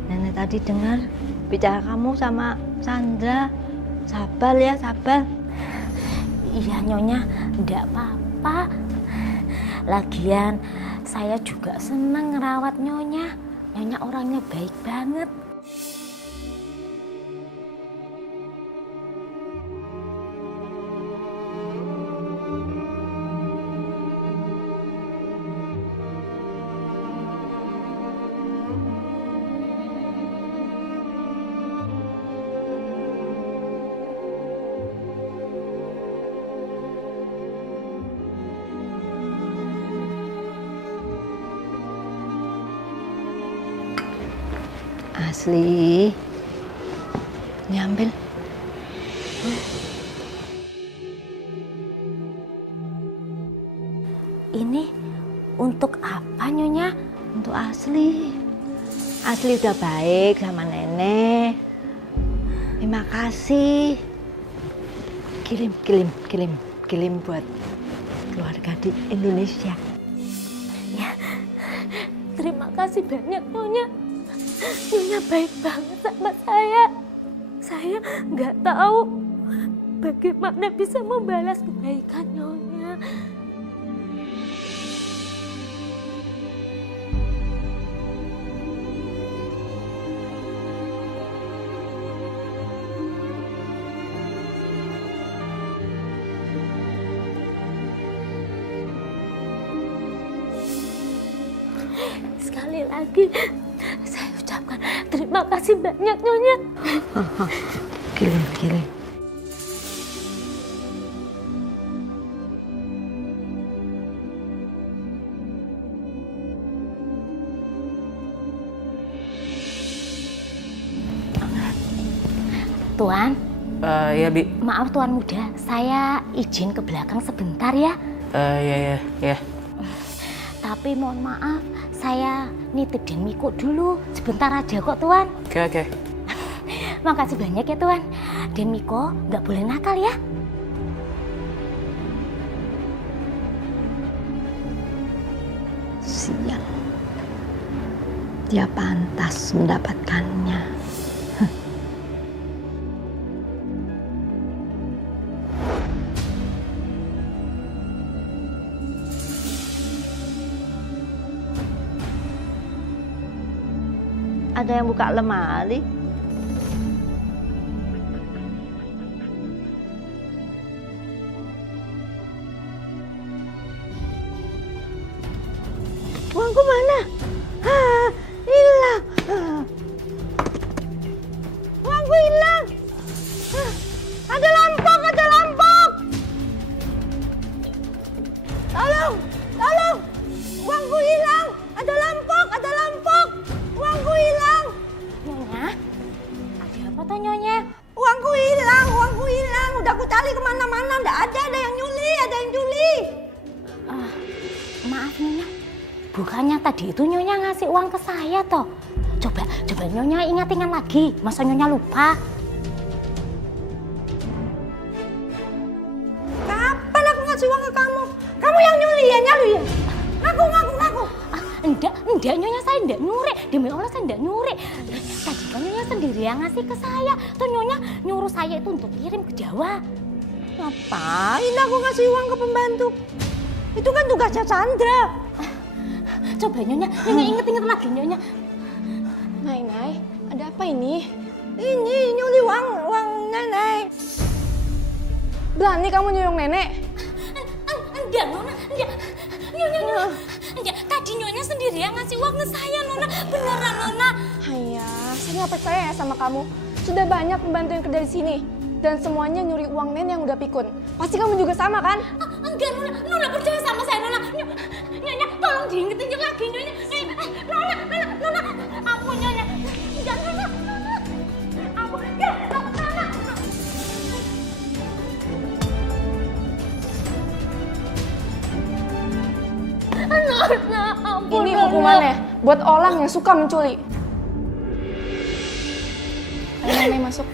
Nenek tadi dengar bicara kamu sama Sandra. Sabar ya, sabar. Iya Nyonya, enggak apa-apa. Lagian saya juga senang ngerawat Nyonya. Nyonya orangnya baik banget. Asli, nyambil. Ini untuk apa Nyonya? Untuk Asli. Asli udah baik sama nenek. Terima kasih. Kirim buat keluarga di Indonesia. Ya, terima kasih banyak Nyonya. Nyonya baik banget sama saya. Saya nggak tahu bagaimana bisa membalas kebaikan Nyonya. Sekali lagi saya ucapkan terima kasih banyak Nyonya. Kirim. Tuan. Ya Bi. Maaf Tuan Muda, saya izin ke belakang sebentar ya. Ya. Tapi mohon maaf, saya nitip Den Miko dulu. Sebentar aja kok Tuan. Oke. Makasih banyak ya Tuan. Den Miko nggak boleh nakal ya. Sial. Dia pantas mendapatkannya. Ada yang buka lemari. Uangku mana? Hilang. Uangku hilang. Ada lampok. Tolong. Uangku hilang. Ada lampok. Uangku hilang. Nyonya, ada apa toh Nyonya? Uangku hilang. Udah aku cari kemana-mana, nggak ada yang nyuli. Maaf Nyonya, bukannya tadi itu Nyonya ngasih uang ke saya toh? Coba Nyonya ingat-ingat lagi, masa Nyonya lupa? Kapan aku ngasih uang ke kamu? Kamu yang nyuli ya? Ngaku. Enggak Nyonya, saya enggak nyuri. Demi Allah saya enggak nyuri. Tadi kan Nyonya sendiri yang ngasih ke saya. Tuh Nyonya nyuruh saya itu untuk kirim ke Jawa. Ngapain aku ngasih uang ke pembantu? Itu kan tugasnya Chandra. Coba Nyonya inget-inget lagi Nyonya. Nay, ada apa ini? Ini nyuri uang nenek. Berani kamu nyuruh nenek? Enggak Nona, enggak. Nyonya. Enggak, tadi Nyonya sendiri yang ngasih uang ke saya Nona. Beneran Nona. Ayah, saya nggak percaya ya sama kamu. Sudah banyak pembantu yang kerja di sini. Dan semuanya nyuri uang nenek yang udah pikun. Pasti kamu juga sama kan? Enggak Nona percaya sama saya Nona. Nyonya, tolong diinget-inget lagi Nyonya. Nona, ampun Nyonya. Enggak Nona. Ampun, ya, Nona. Nona, ampun. Ini hukumannya buat orang yang suka menculik. Ayo nenek masuk.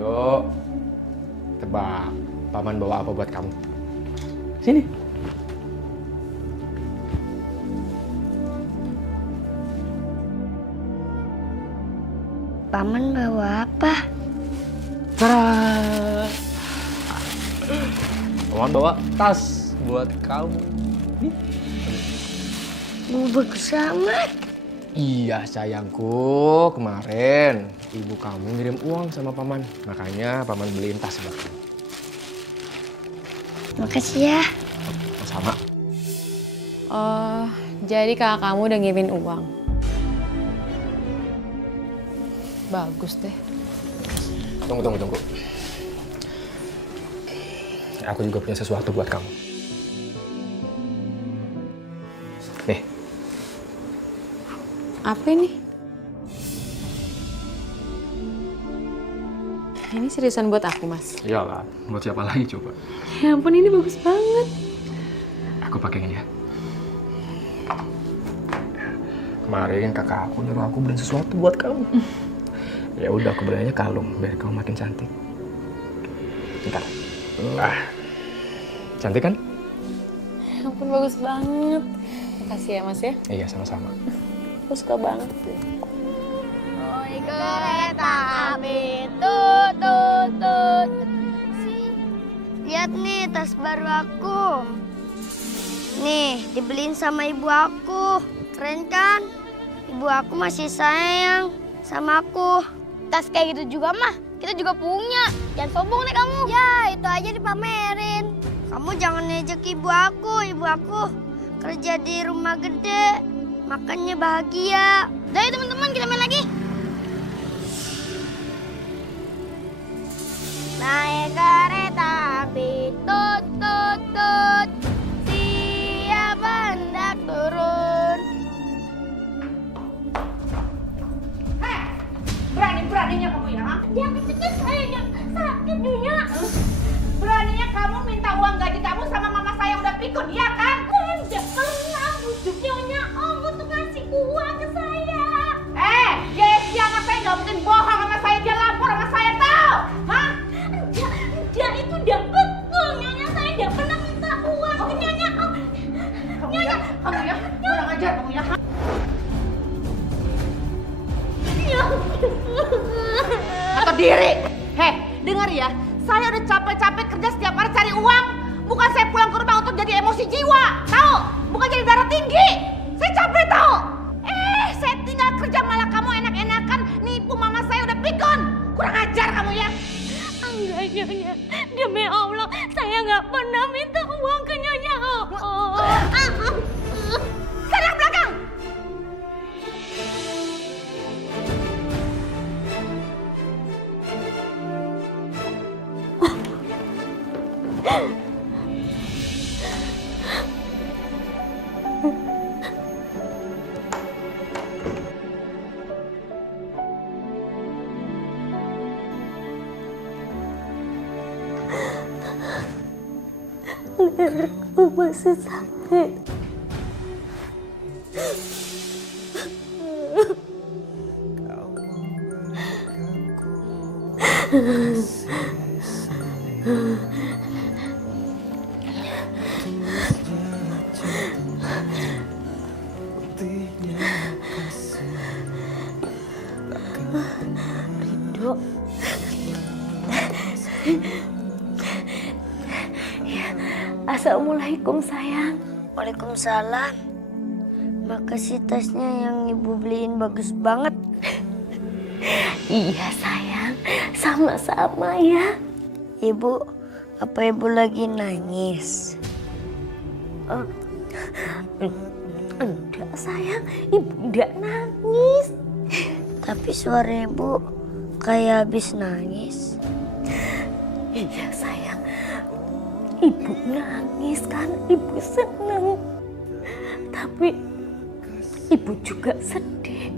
Dok, tebak paman bawa apa buat kamu? Sini. Paman bawa apa? Tara. Paman bawa tas buat kamu. Nih. Bagus amat. Iya sayangku, kemarin ibu kamu ngirim uang sama paman. Makanya paman beliin tas buat kamu. Makasih ya. Sama. Oh, jadi kakak kamu udah ngirimin uang. Bagus deh. Tunggu. Aku juga punya sesuatu buat kamu. Nih. Apa ini? Ini seriusan buat aku, Mas? Iyalah, buat siapa lagi coba? Ya ampun, ini bagus banget. Aku pakai ini ya. Kemarin kakak aku nyuruh aku beliin sesuatu buat kamu. Ya udah, aku belinya kalung biar kamu makin cantik. Bentar. Cantik kan? Ya ampun, bagus banget. Makasih ya, Mas ya. Iya, sama-sama. Aku suka banget deh. Oi kereta api tut. Lihat nih tas baru aku. Nih, dibeliin sama ibu aku. Keren kan? Ibu aku masih sayang sama aku. Tas kayak gitu juga mah, kita juga punya. Jangan sombong deh kamu. Ya, itu aja dipamerin. Kamu jangan ngejek ibu aku. Ibu aku kerja di rumah gede, makanya bahagia. Udah ya teman-teman, kita main lagi. Naik kereta api tut. Siapa hendak turun? Berani-beraninya kamu ya, ha? Jangan kecil saya yang sakit Nyonya. Beraninya kamu minta uang gaji kamu sama mama saya yang udah pikun, iya kan? Enggak pernah bujuk Nyonya Om untuk ngasih uang ke saya. Jessi anak saya nggak mungkin bohong sama saya, dia lapor sama saya, tahu? Hah? Enggak, itu udah betul Nyonya. Saya enggak pernah minta uang ke Nyonya Om. Kamu ya, kurang ajar kamu ya. Atau diri. Dengar ya, saya udah capek-capek kerja setiap hari cari uang. Bukan saya pulang ke rumah untuk jadi emosi jiwa, tahu? Bukan jadi darah tinggi. Saya capek tahu. Saya tinggal kerja malah kamu enak-enakan nipu mama saya udah pikun. Kurang ajar kamu ya. Enggak Nyonya, demi Allah saya nggak pernah minta uang ke Nyonya Om. Sadar belakang. Leherku masih sakit. Ridho. Ya, assalamualaikum sayang. Waalaikumsalam. Makasih tasnya yang ibu beliin bagus banget. Iya sayang, sama-sama ya. Ibu, apa ibu lagi nangis? Enggak sayang, ibu enggak nangis. Tapi suara ibu kayak habis nangis. Iya sayang, ibu nangis kan, ibu seneng. Tapi ibu juga sedih.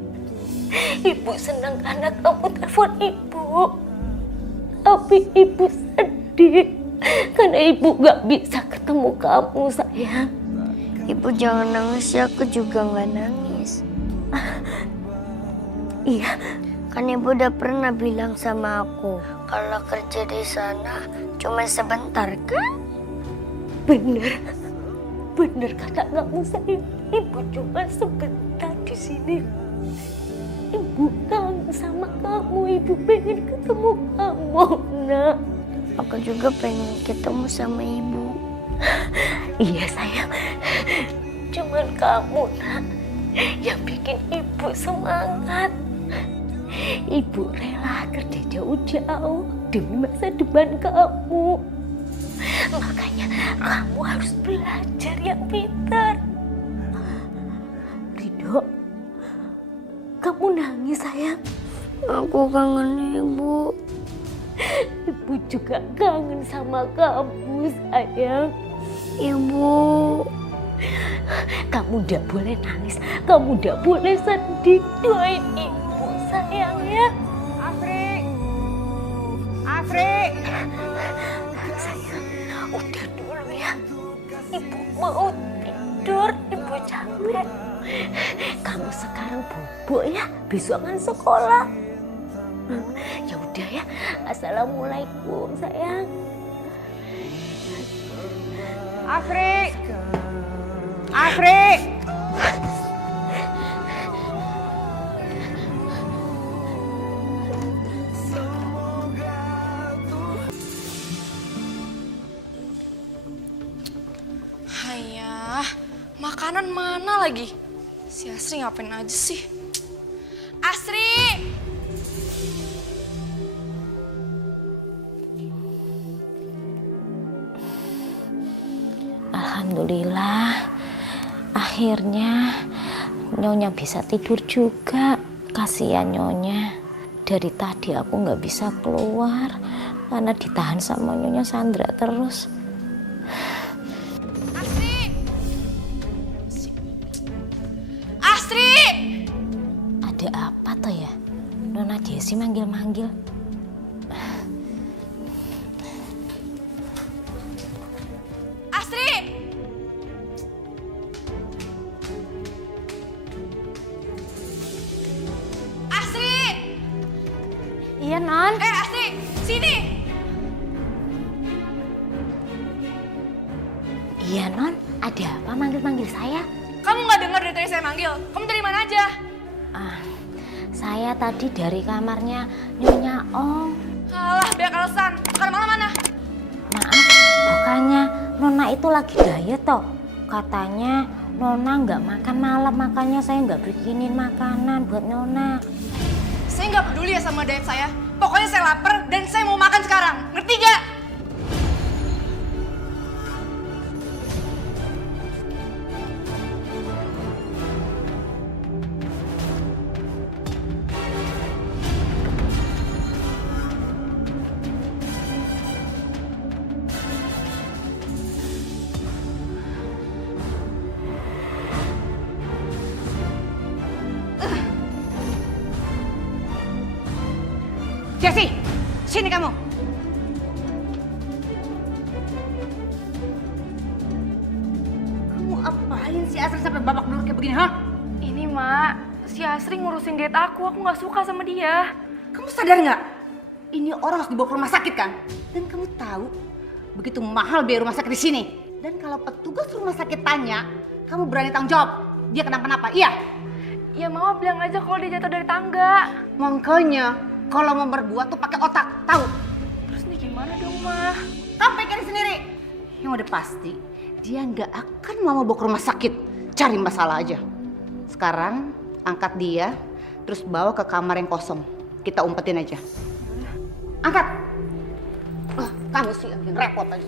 Ibu senang karena kamu telepon ibu. Tapi ibu sedih karena ibu gak bisa ketemu kamu sayang. Ibu jangan nangis ya, aku juga gak nangis. Iya. Kan ibu udah pernah bilang sama aku kalau kerja di sana cuma sebentar kan? Bener. Bener kata kamu sayang. Ibu cuma sebentar di sini. Ibu kangen sama kamu, ibu pengen ketemu kamu, nak. Aku juga pengen ketemu sama ibu. Iya sayang, cuman kamu nak yang bikin ibu semangat. Ibu rela kerja jauh-jauh demi masa depan kamu. Makanya kamu harus belajar yang pintar. Ridho, kamu nangis sayang. Aku kangen ibu. Ibu juga kangen sama kamu sayang. Ibu, kamu tidak boleh nangis, kamu tidak boleh sedih. Doain ibu sayang ya. Asri. Sayang, udah dulu ya. Ibu mau tidur, ibu capek. Kamu sekarang bobo ya, besok kan sekolah. Ya udah ya. Assalamualaikum sayang. Asri. Hayah, makanan mana lagi? Si Asri ngapain aja sih? Asri! Alhamdulillah, akhirnya Nyonya bisa tidur juga. Kasihan Nyonya, dari tadi aku nggak bisa keluar karena ditahan sama Nyonya Sandra terus. Asri! Ada apa toh ya? Nona Jessi manggil-manggil. Asri! Asri! Iya, Non. Asri, sini! Iya, Non. Ada apa manggil-manggil saya? Kamu nggak dengar dari tadi saya manggil? Kamu dari mana aja? Saya tadi dari kamarnya Nyonya Ong. Alah, biar alasan. Bukan malam mana? Maaf, bukannya Nona itu lagi diet toh. Katanya Nona nggak makan malam, makanya saya nggak bikinin makanan buat Nona. Saya nggak peduli ya sama diet saya. Pokoknya saya lapar dan saya mau makan sekarang. Ngerti gak? Jessi, sini kamu. Kamu apain si Asri sampai babak belur kayak begini, ha? Ini, Mak. Si Asri ngurusin diet aku nggak suka sama dia. Kamu sadar nggak? Ini orang harus dibawa ke rumah sakit kan? Dan kamu tahu begitu mahal biaya rumah sakit di sini. Dan kalau petugas rumah sakit tanya, kamu berani tanggung jawab? Dia kenapa-napa? Iya. Ya Mama bilang aja kalau dia jatuh dari tangga. Makanya kalau mau berbuat tuh pakai otak, tahu? Terus nih gimana dong, Ma? Kamu pikirin sendiri. Yang udah pasti dia nggak akan mau bawa ke rumah sakit. Cari masalah aja. Sekarang angkat dia, terus bawa ke kamar yang kosong. Kita umpetin aja. Angkat. Kamu sih yang repot aja.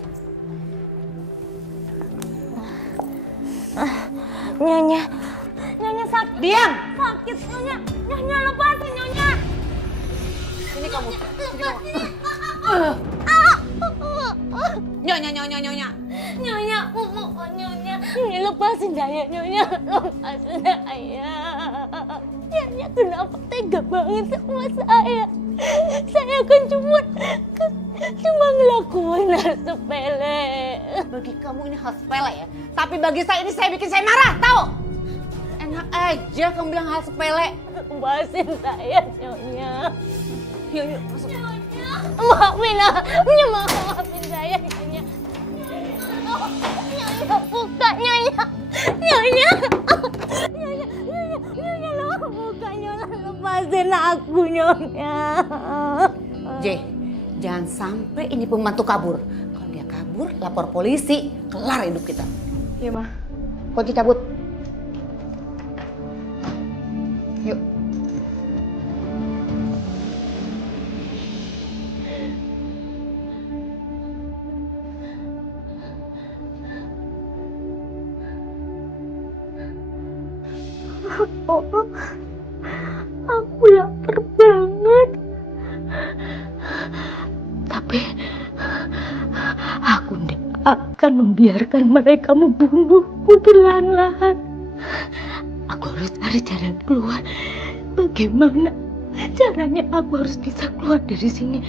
Nyonya, Nyonya sakit. Diam. Sakit, Nyonya. Nyonya lepasin, Nyonya. Sini kamu. Nyonya. Nyonya, Nyonya. Nyonya lepasin saya, Nyonya. Lepasin saya. Nyonya kenapa tega banget sama saya? Saya kan cuma ngelakuin hal sepele. Bagi kamu ini hal sepele ya. Tapi bagi saya ini bikin saya marah, tahu? Enak aja kamu bilang hal sepele. Lepasin saya, Nyonya. Yuk, masuk. Nyonya. Maafin saya, Nyonya. Nyonya, buka, Nyonya. Nyonya. Nyonya, buka, Nyonya. Lepasin aku, Nyonya. Jangan sampai ini pembantu kabur. Kalau dia kabur, lapor polisi, kelar hidup kita. Iya, Ma. Kunci cabut. Yuk. Aku lapar banget. Tapi aku tidak akan membiarkan mereka membunuhku perlahan-lahan. Aku harus cari jalan keluar. Bagaimana caranya aku harus bisa keluar dari sini?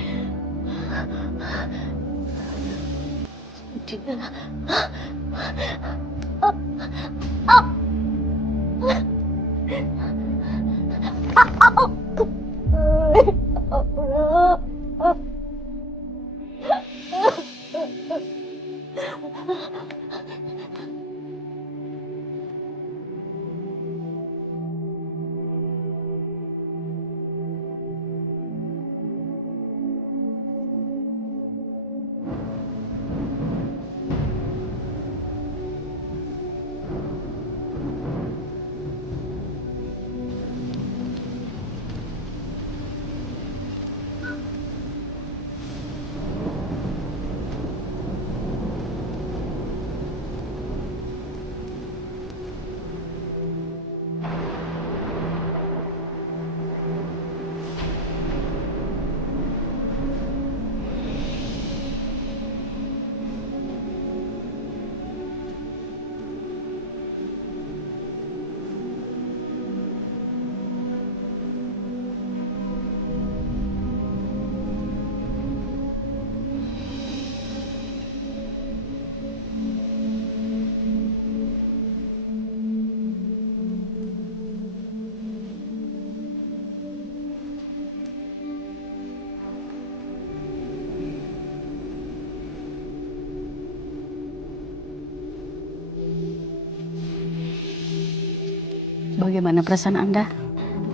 Bagaimana perasaan Anda?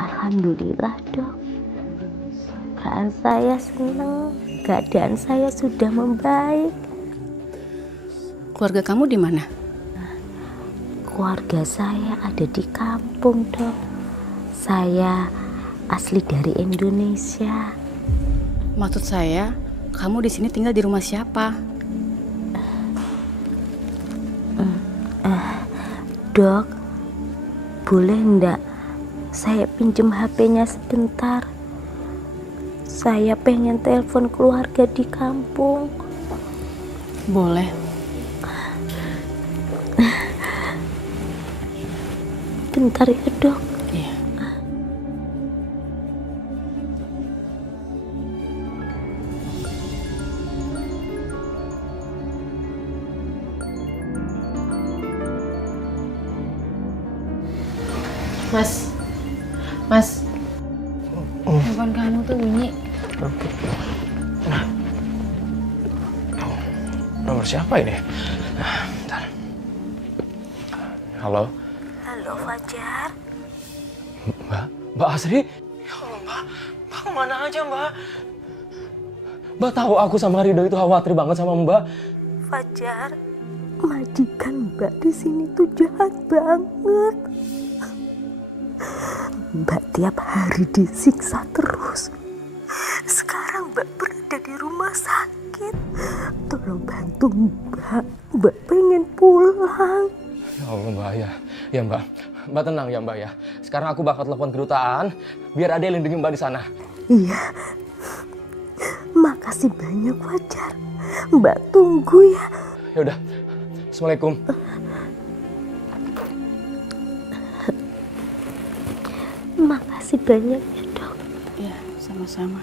Alhamdulillah, Dok. Keadaan saya senang. Keadaan saya sudah membaik. Keluarga kamu di mana? Keluarga saya ada di kampung, Dok. Saya asli dari Indonesia. Maksud saya, kamu di sini tinggal di rumah siapa? Dok, boleh enggak saya pinjem HP-nya sebentar? Saya pengen telepon keluarga di kampung. Boleh. Bentar ya, Dok. Iya. Mas, handphone kamu tuh bunyi. Nomor siapa ini? Bentar. Halo? Halo Fajar. Mbak Asri? Ya Allah, Mbak kemana aja, Mbak? Mbak tahu aku sama Rido itu khawatir banget sama Mbak. Fajar, majikan Mbak di sini tuh jahat banget. Mbak tiap hari disiksa terus. Sekarang Mbak berada di rumah sakit. Tolong bantu Mbak. Mbak pengen pulang. Ya Allah, Mbak, ya Mbak. Mbak tenang ya, Mbak ya. Sekarang aku bakal telepon kedutaan biar ada yang lindungi Mbak di sana. Iya. Makasih banyak Fajar. Mbak tunggu ya. Ya udah. Assalamualaikum. Makasih banyak ya, Dok. Ya, sama-sama.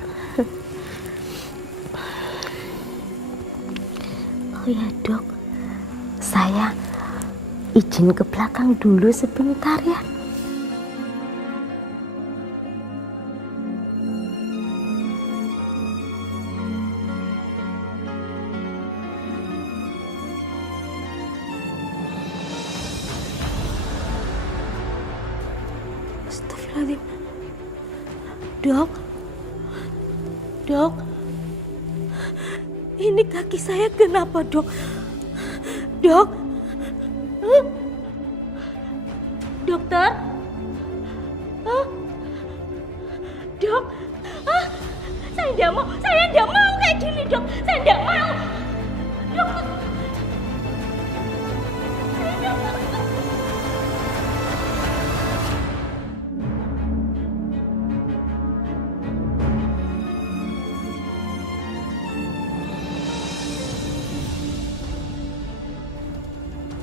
Oh ya, Dok. Saya izin ke belakang dulu sebentar ya. Astagfirullahaladzim. Dok. Dok. Ini kaki saya kenapa, Dok? Dok. Dokter? Dok? Saya tidak mau kayak gini, Dok. Saya tidak mau. Dok. Saya tidak mau.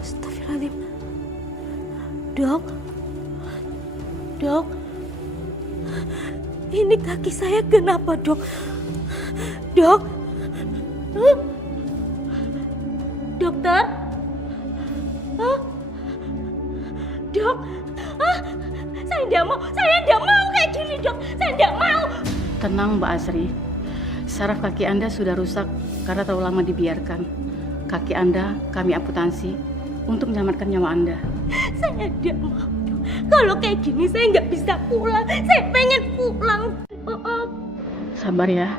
Astagfirullahaladzim. Dok. Dok. Ini kaki saya kenapa, Dok? Dok. Dokter? Dok. Saya tidak mau kayak gini, Dok. Saya tidak mau. Tenang Mbak Asri. Saraf kaki Anda sudah rusak karena terlalu lama dibiarkan. Kaki Anda kami amputasi untuk menyelamatkan nyawa Anda. Saya tidak mau. Kalau kayak gini saya nggak bisa pulang. Saya pengen pulang. Sabar ya.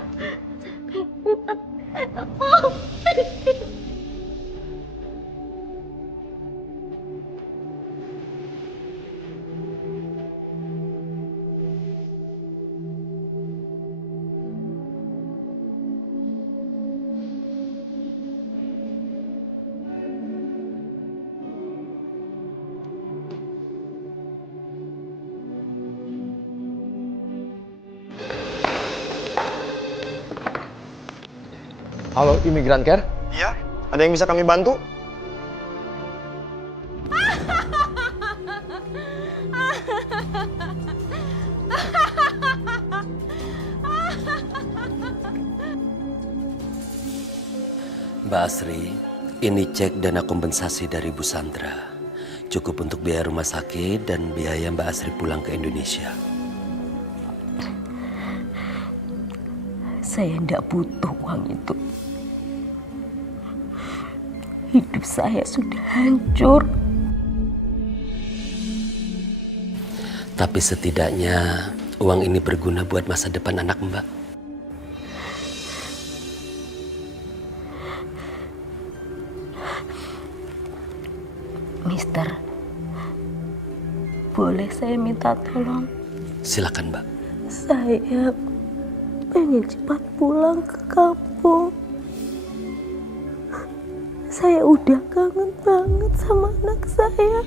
Halo, Imigran Care? Iya, ada yang bisa kami bantu? Mbak Asri, ini cek dana kompensasi dari Bu Sandra. Cukup untuk biaya rumah sakit dan biaya Mbak Asri pulang ke Indonesia. Saya tidak butuh uang itu. Hidup saya sudah hancur. Tapi setidaknya uang ini berguna buat masa depan anak Mbak. Mister, boleh saya minta tolong? Silakan, Mbak. Saya pengen cepat pulang ke kampung. Saya udah kangen banget sama anak saya.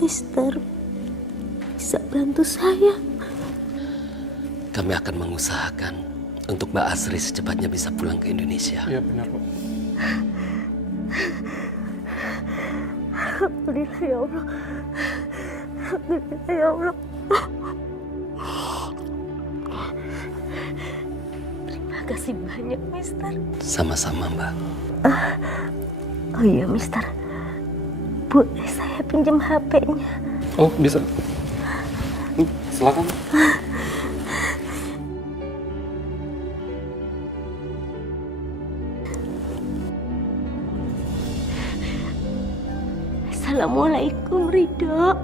Mister, bisa bantu saya? Kami akan mengusahakan untuk Mbak Asri secepatnya bisa pulang ke Indonesia. Iya benar, Bu. Alhamdulillah ya Allah. Alhamdulillah ya Allah. Terima kasih banyak, Mister. Sama-sama, Mbak. Oh iya, Mister. Boleh saya pinjam HP-nya? Oh, bisa. Silakan. Assalamualaikum, Ridho.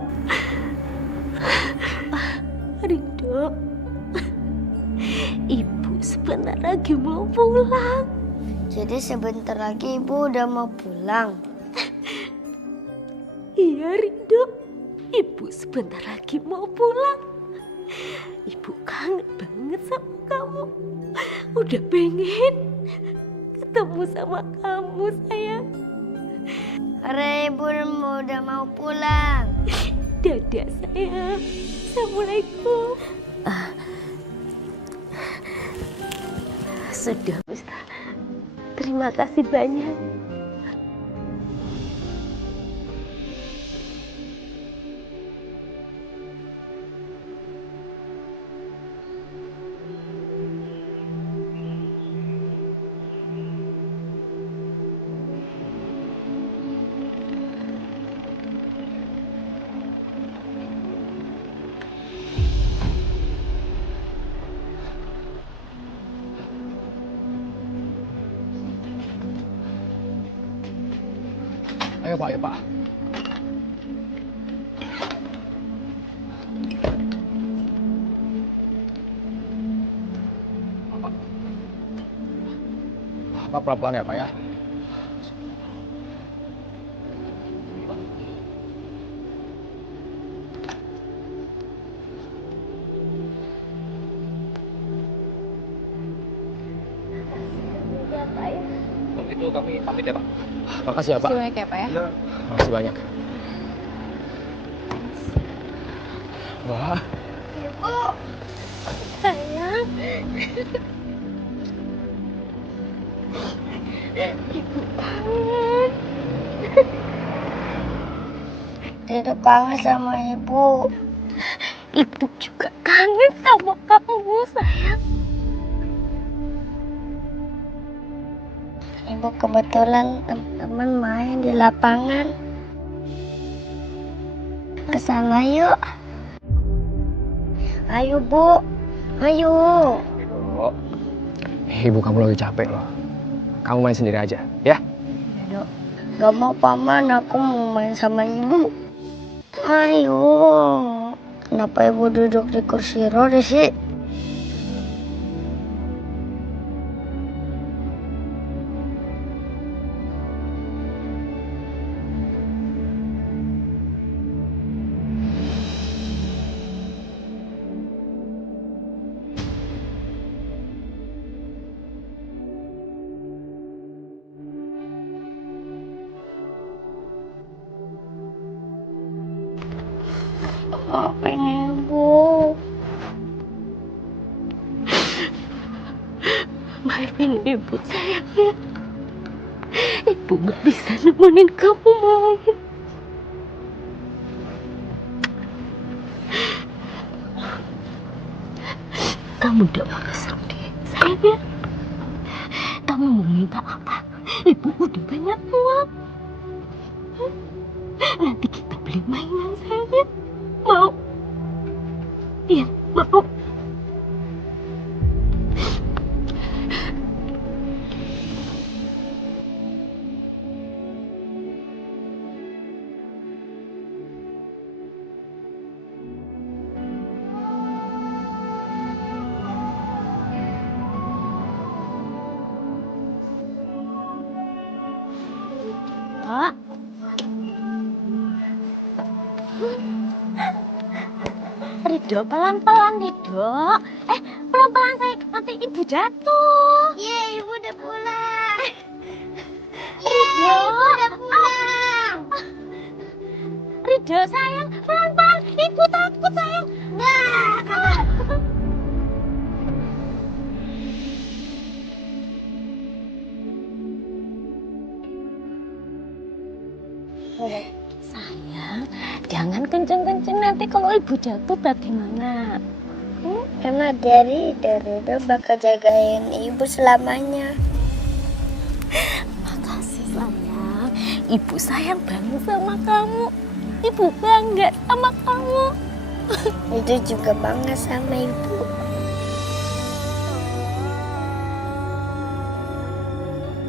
Ridho, Ibu sebentar lagi mau pulang. Jadi sebentar lagi Ibu udah mau pulang? Iya, Ridho. Ibu sebentar lagi mau pulang. Ibu kangen banget sama kamu. Udah pengen ketemu sama kamu, sayang. Karena Ibu udah mau pulang. Dadah, sayang. Assalamualaikum. Sudah, Ustaz. Terima kasih banyak. Ayo Pak, ayo Pak. Pak pelan-pelan ya Pak ya. Itu kami pamit ya Pak. Makasih ya Pak. Terima kasih banyak ya Pak ya. Makasih banyak. Wah. Ibu, sayang. Ibu kangen. Ridho kangen sama Ibu. Ibu juga kangen sama kamu, sayang. Ibu kebetulan teman-teman main di lapangan. Kesana yuk. Ayo Bu, ayo. Oh, Ibu kamu lagi capek loh. Kamu main sendiri aja, ya? Dok, gak mau paman, aku mau main sama Ibu. Ayo. Kenapa Ibu duduk di kursi roda sih? Pengen Ibu. Maafin Ibu, sayang ya. Ibu gak bisa nemenin kamu main. Kamu udah mau sedih, sayang ya. Kamu mau minta apa? Ibu udah banyak uang. Nanti kita beli mainan, sayang ya. Mau? Iya, mau. Pak. Ridho, pelan-pelan Ridho. Pelan-pelan saya, nanti Ibu jatuh. Iya, Ibu udah pulang. Ridho, Ibu udah pulang. Ridho sayang, pelan-pelan. Ibu takut sayang. Sayang, jangan kenceng-kenceng, nanti kalau Ibu jatuh bagaimana? Karena dari Ridho bakal jagain Ibu selamanya. Makasih sayang, Ibu sayang banget sama kamu. Ibu bangga sama kamu. Ridho juga bangga sama Ibu.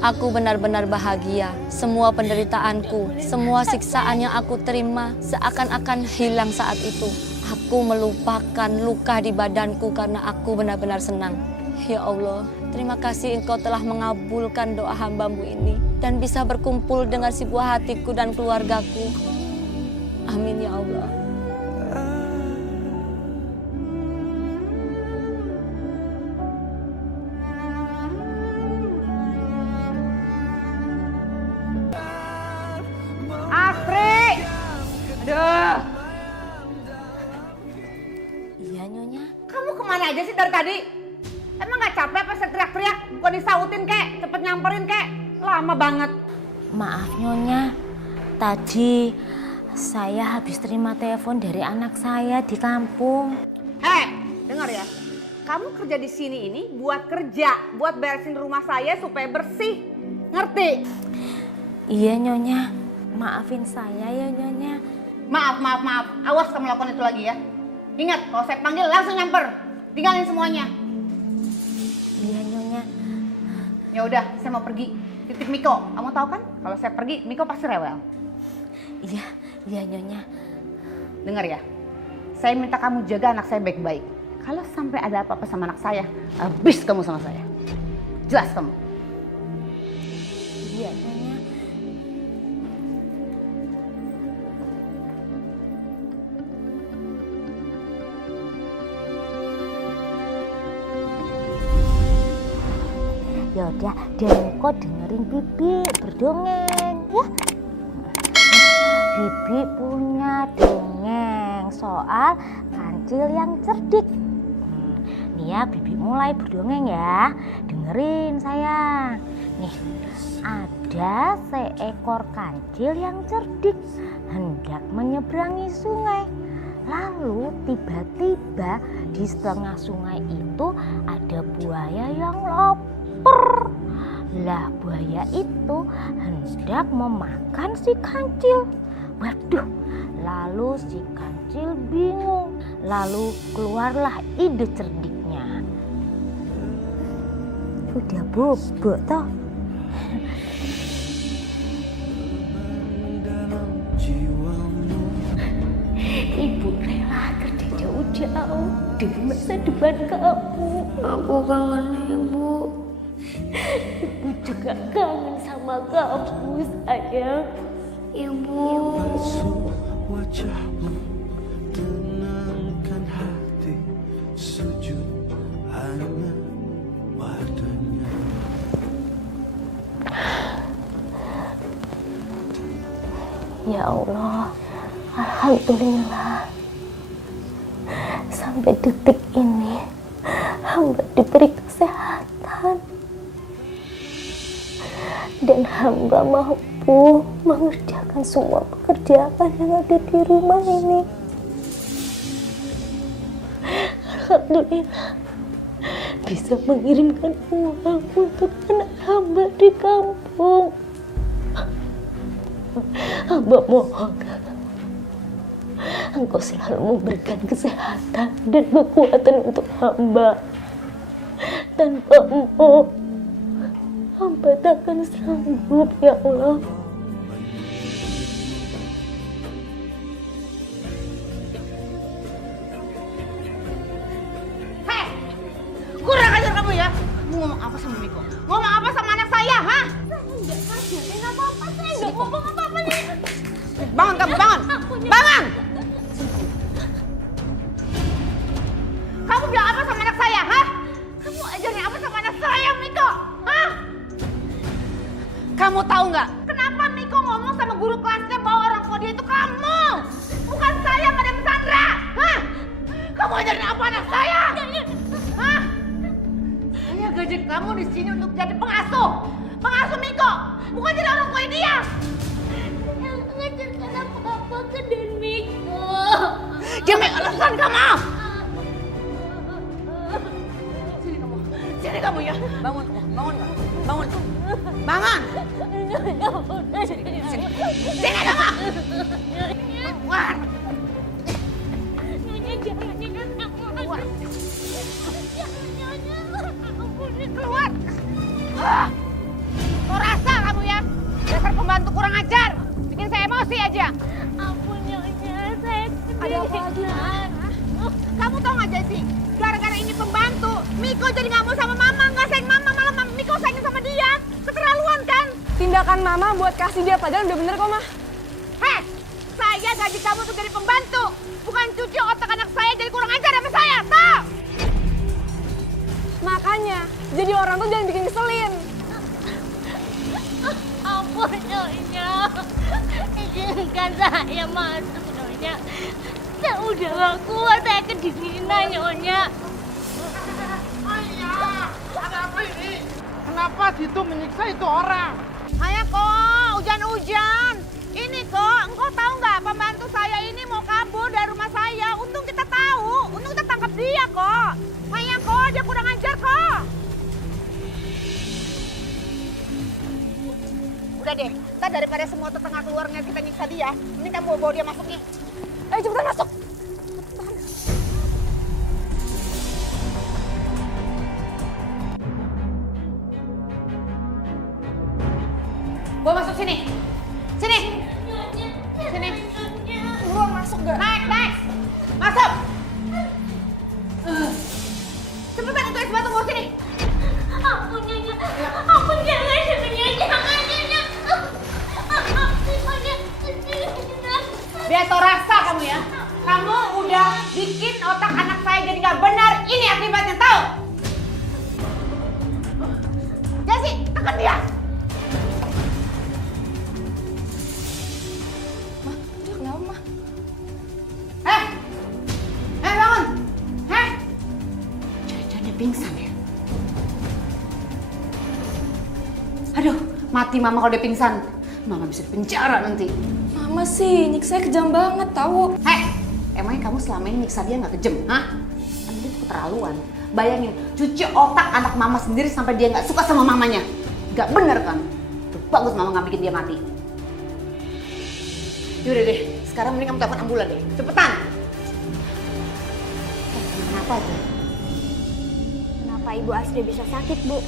Aku benar-benar bahagia. Semua penderitaanku, semua siksaan yang aku terima seakan-akan hilang saat itu. Aku melupakan luka di badanku karena aku benar-benar senang. Ya Allah, terima kasih Engkau telah mengabulkan doa hamba-Mu ini dan bisa berkumpul dengan si buah hatiku dan keluargaku. Amin ya Allah. Astri! Aduh! Iya, Nyonya. Kamu kemana aja sih dari tadi? Emang gak capek apa saya teriak-teriak? Bukan disautin kek, cepet nyamperin kek. Lama banget. Maaf Nyonya, tadi saya habis terima telepon dari anak saya di kampung. Hei, dengar ya. Kamu kerja di sini ini buat kerja, buat beresin rumah saya supaya bersih. Ngerti? Iya Nyonya, maafin saya ya Nyonya. Maaf. Awas kamu lakukan itu lagi ya. Ingat, kalau saya panggil langsung nyamper. Tinggalin semuanya. Iya Nyonya. Ya udah, saya mau pergi. Titip Miko. Kamu tahu kan? Kalau saya pergi, Miko pasti rewel. Iya Nyonya. Dengar ya. Saya minta kamu jaga anak saya baik-baik. Kalau sampai ada apa-apa sama anak saya, habis kamu sama saya. Jelas kamu? Iya Nyonya. Yaudah, Denko dengerin Bibi berdongeng ya. Bibi punya dongeng soal kancil yang cerdik. Nih ya, Bibi mulai berdongeng ya. Dengerin sayang. Nih, ada seekor kancil yang cerdik hendak menyeberangi sungai. Lalu tiba-tiba di setengah sungai itu ada buaya yang lapar. Lah buaya itu hendak memakan si kancil. Waduh, lalu si kancil bingung. Lalu keluarlah ide cerdiknya. Udah bobok toh. Ibu rela kerja jauh-jauh demi masa depan kamu. Aku kangen Ibu. Ibu juga kangen sama kamu sayang. Ibu. Wajahmu tenangkan hati, sejuk hangat padanya. Ya Allah, alhamdulillah. Sampai detik ini hamba diberi kesehatan. Dan hamba mampu mengerjakan semua pekerjaan yang ada di rumah ini. Alhamdulillah bisa mengirimkan uang untuk anak hamba di kampung. Hamba mohon Engkau selalu memberikan kesehatan dan kekuatan untuk hamba. Tanpamu hamba takkan sanggup ya Allah. Hei, kurang ajar kamu ya. Kamu ngomong apa sama Miko? Ngomong apa sama anak saya, hah? Enggak sadar, enggak apa-apa, saya enggak ngomong apa-apa nih. Bangun kamu, bangun! Bangun! Kamu bilang apa sama anak saya, hah? Kamu ajarin apa sama anak saya, Miko? Hah? Kamu tahu nggak? Kenapa Miko ngomong sama guru kelasnya bahwa orang tua dia itu kamu? Bukan saya, Madam Sandra! Hah? Kamu ajarin apa anak saya? Hah? Saya gaji kamu di sini untuk jadi pengasuh. Pengasuh Miko, bukan jadi orang tua dia. Yang mengajarkan apa-apa ke Den Miko. Demi alasan kamu! Sini kamu ya, bangun kamu, bangun kamu, bangun kamu, bangun! Sini kamu! Keluar! Keluar! Keluar! ajar, bikin saya emosi aja. Ampun Nyonya, saya Ada apa lagi, Ma? Kamu tau gak Jessy, gara-gara ini pembantu, Miko jadi gak mau sama Mama, gak sayang Mama, malah Miko sayang sama dia. Keterlaluan kan? Tindakan Mama buat kasih dia pelajaran udah bener kok, Ma. Heh, saya gaji kamu untuk jadi pembantu, bukan cuci otak anak saya jadi kurang ajar sama saya, tau? Makanya, jadi orang tuh jangan bikin ngeselin. Ampun Nyonya, izinkan saya masuk Nyonya. Saya udah gak kuat, saya kedinginan Nyonya. Ayah, ada apa ini? Kenapa situ menyiksa itu orang? Saya kok, hujan-hujan. Ini kok, engkau tahu nggak pembantu saya ini mau kabur dari rumah saya. Untung kita tahu, untung kita tangkap dia kok. Saya kok, dia kurang ajar kok. Udah deh, kita daripada semua tetangga keluarga kita nyiksa dia, mending kamu bawa dia masuk nih. Ayo cepetan masuk. Bawa masuk sini. Sini. Sini. Buruan masuk gak? Naik. Masuk. Cepetan itu es batu bawa sini. Ampun Nyonya, ampun jangan Nyonya, jangan Nyonya. Ampun Nyonya. Biar tau rasa kamu ya. Kamu udah bikin otak anak saya jadi gak benar. Ini akibatnya, tahu? Jessy, tekan dia. Udah kenapa, Ma? Bangun. Jangan dia pingsan ya. Aduh, mati Mama kalau dia pingsan. Mama bisa dipenjara nanti. Mama sih, nyiksa kejam banget tahu. Emangnya kamu selama ini nyiksa dia nggak kejam, hah? Kan dia keterlaluan. Bayangin, cuci otak anak Mama sendiri sampai dia nggak suka sama mamanya. Nggak bener kan? Tuh, bagus Mama nggak bikin dia mati. Yaudah deh, sekarang mending kamu telepon ambulan deh. Cepetan! Kenapa tuh? Kenapa Ibu Asri bisa sakit, Bu?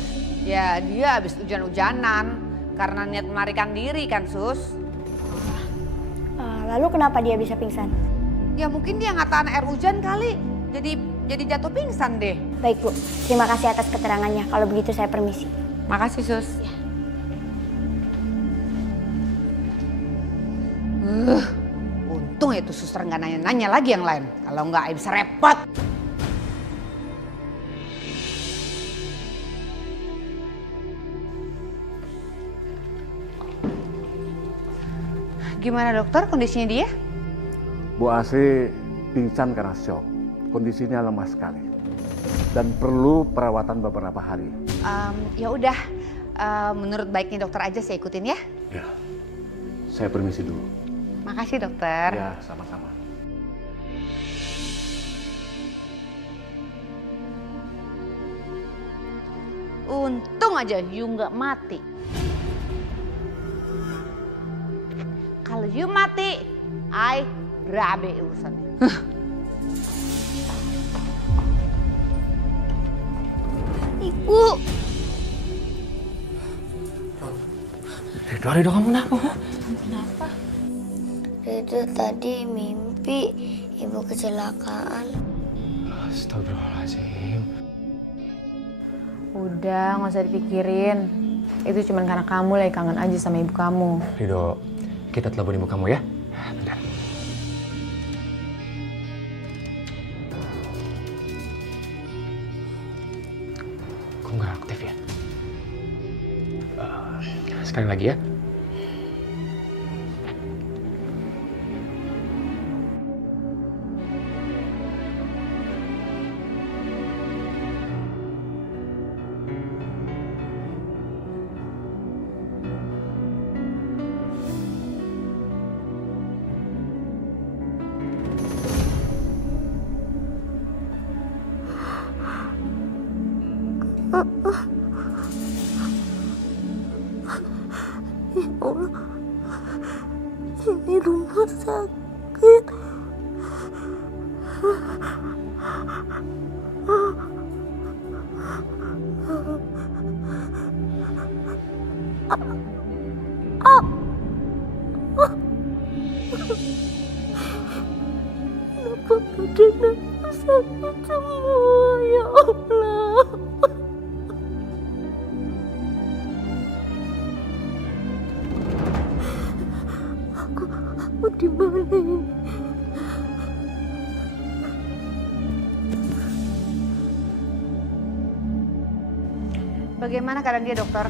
Ya dia habis hujan-hujanan karena niat melarikan diri kan Sus. Lalu kenapa dia bisa pingsan? Ya mungkin dia nggak tahan air hujan kali, jadi jatuh pingsan deh. Baik Bu, terima kasih atas keterangannya. Kalau begitu saya permisi. Makasih Sus. Untung ya tuh suster nggak nanya-nanya lagi yang lain. Kalau nggak bisa repot. Gimana dokter kondisinya dia? Bu Asri pingsan karena shock. Kondisinya lemah sekali dan perlu perawatan beberapa hari. Ya udah, menurut baiknya dokter aja saya ikutin ya. Ya, saya permisi dulu. Makasih dokter. Ya, sama-sama. Untung aja you nggak mati. Kalau you mati, I berabe urusannya. Ibu. Rido kamu kenapa? Kenapa? Rido tadi mimpi Ibu kecelakaan. Astagfirullahaladzim. Udah, nggak usah dipikirin. Itu cuma karena kamu lagi kangen aja sama ibu kamu. Rido, kita telepon ibu kamu ya. Bentar. Kok nggak aktif ya? Sekali lagi ya. Ya Allah, ini rumah sakit. dan aku sakit semua, ya Allah. Aku di mana ini? Bagaimana keadaan dia, dokter?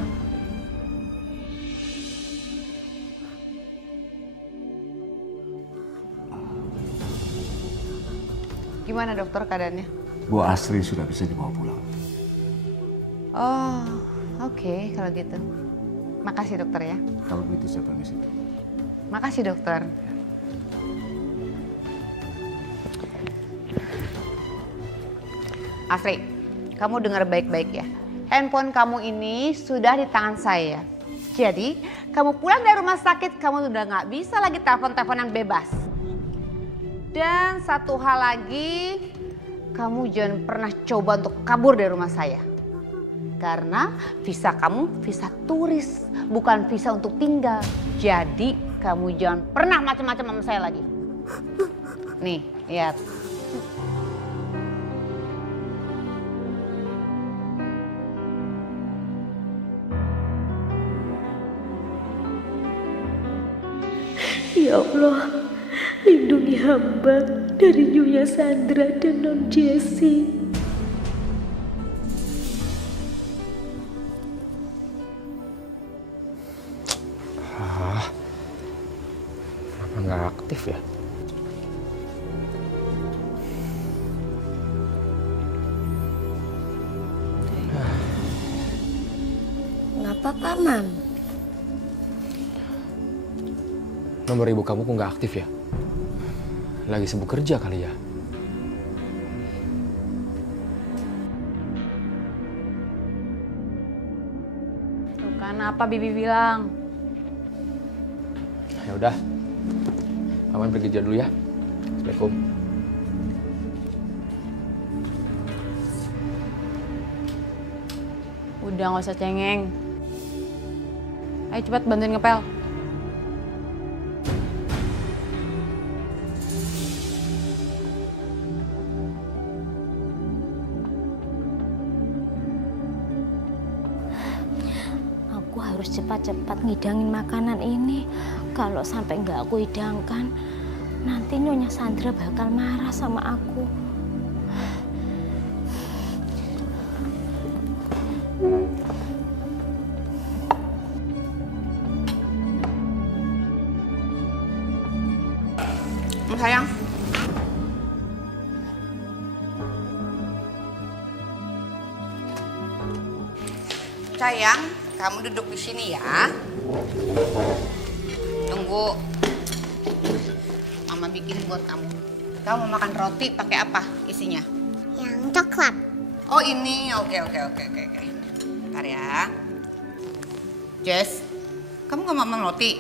Gimana dokter keadaannya? Bu Asri sudah bisa dibawa pulang. Oh, oke kalau gitu. Makasih dokter ya. Kalau begitu saya permisi. Makasih dokter. Asri, kamu dengar baik-baik ya. Handphone kamu ini sudah di tangan saya. Jadi, kamu pulang dari rumah sakit, kamu udah nggak bisa lagi telepon-teleponan bebas. Dan satu hal lagi, kamu jangan pernah coba untuk kabur dari rumah saya. Karena visa kamu visa turis, bukan visa untuk tinggal. Jadi, kamu jangan pernah macam-macam sama saya lagi. Nih, lihat. Ya Allah, lindungi hamba dari Nyonya Sandra dan Non Jessie. Kenapa nggak aktif ya? Kenapa Paman? Nomor ibu kamu kok nggak aktif ya? Lagi sibuk kerja kali ya? Tuh kan apa Bibi bilang? Ya udah, Paman pergi kerja dulu ya. Assalamualaikum. Udah nggak usah cengeng. Ayo cepat bantuin ngepel. Aku harus cepat-cepat ngidangin makanan ini. Kalau sampai nggak aku hidangkan, nanti Nyonya Sandra bakal marah sama aku. Sayang. Sayang, kamu duduk di sini ya. Tunggu. Mama bikin buat kamu. Kamu mau makan roti pakai apa isinya? Yang coklat. Oh ini, oke. Bentar ya. Jess, kamu gak mau makan roti?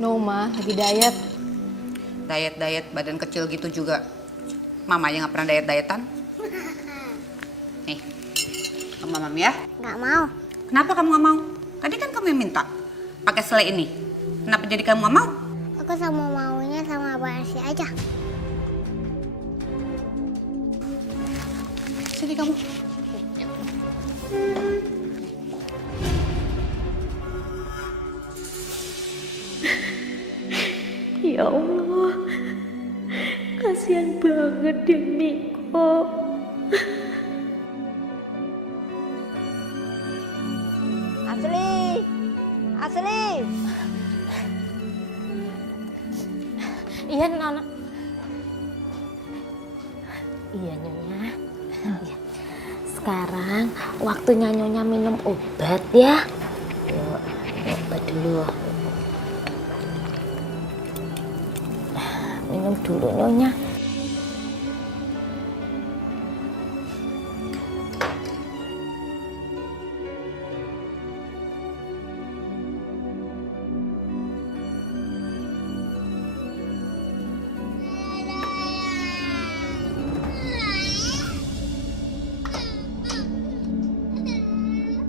No Ma, lagi diet. Diet badan kecil gitu juga. Mama aja gak pernah diet-dietan. Nih, kamu mam ya? Gak mau. Kenapa kamu gak mau? Tadi kan kamu yang minta pakai selai ini. Kenapa jadi kamu gak mau? Aku sama maunya sama Mbak Asri aja. Sini kamu. Ya Allah, kasihan banget deh Miko. Asli. Iya Nona. Iya Nyonya. Iya. Sekarang waktunya Nyonya minum obat ya. Yuk, obat dulu. Minum dulu Nyonya.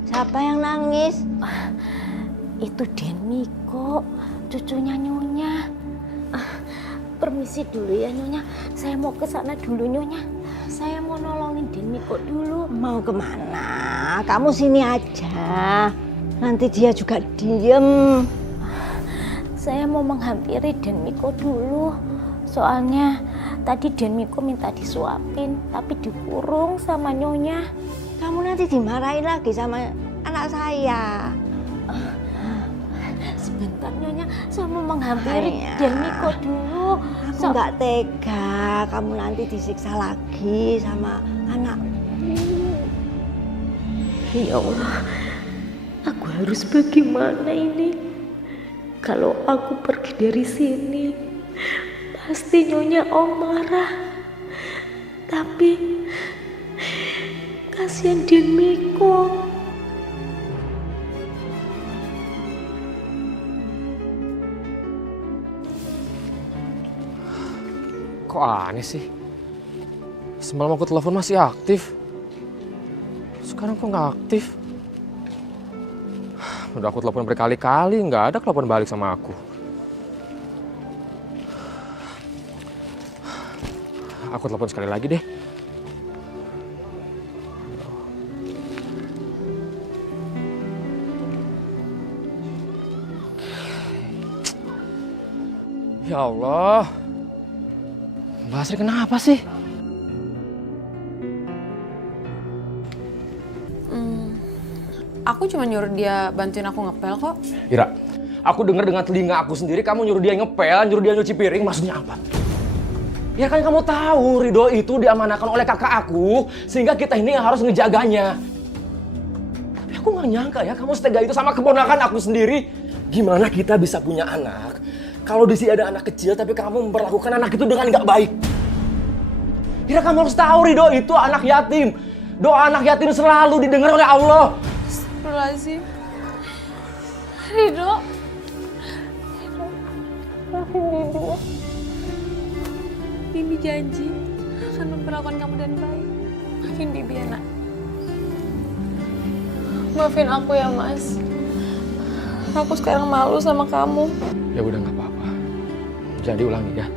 Siapa yang nangis? Itu Den Miko, cucunya Nyonya. permisi dulu ya Nyonya. Saya mau ke sana dulu Nyonya. Saya mau nolongin Den Miko dulu. Mau kemana? Kamu sini aja. Nanti dia juga diem. Saya mau menghampiri Den Miko dulu. Soalnya tadi Den Miko minta disuapin, tapi dikurung sama Nyonya. Kamu nanti dimarahin lagi sama anak saya. Sebentar Nyonya, saya mau menghampiri Den Miko dulu. Aku nggak tega kamu nanti disiksa lagi sama anakku. Ya Allah, aku harus bagaimana ini? Kalau aku pergi dari sini, pasti Nyonya Om marah. Tapi kasihan Den Miko. Kok aneh sih? Semalam aku telepon masih aktif. Sekarang kok nggak aktif? Udah aku telepon berkali-kali, nggak ada telepon balik sama aku. Aku telepon sekali lagi deh. Ya Allah. Mbak Asri kenapa sih? Aku cuma nyuruh dia bantuin aku ngepel kok. Ira, aku dengar dengan telinga aku sendiri kamu nyuruh dia ngepel, nyuruh dia nyuci piring, maksudnya apa? Ya kan kamu tahu Ridho itu diamanahkan oleh kakak aku, sehingga kita ini yang harus ngejaganya. Tapi aku nggak nyangka ya kamu setega itu sama keponakan aku sendiri. Gimana kita bisa punya anak kalau di sini ada anak kecil tapi kamu memperlakukan anak itu dengan nggak baik? Ira, kamu harus tahu Ridho itu anak yatim. Doa anak yatim selalu didengar oleh Allah. Astagfirullahaladzim. Ridho. Maafin Bibi ya. Bibi janji akan memperlakukan kamu dan baik. Maafin Bibi ya nak. Maafin aku ya Mas. Aku sekarang malu sama kamu. Ya udah nggak apa-apa. Jangan diulangi ya.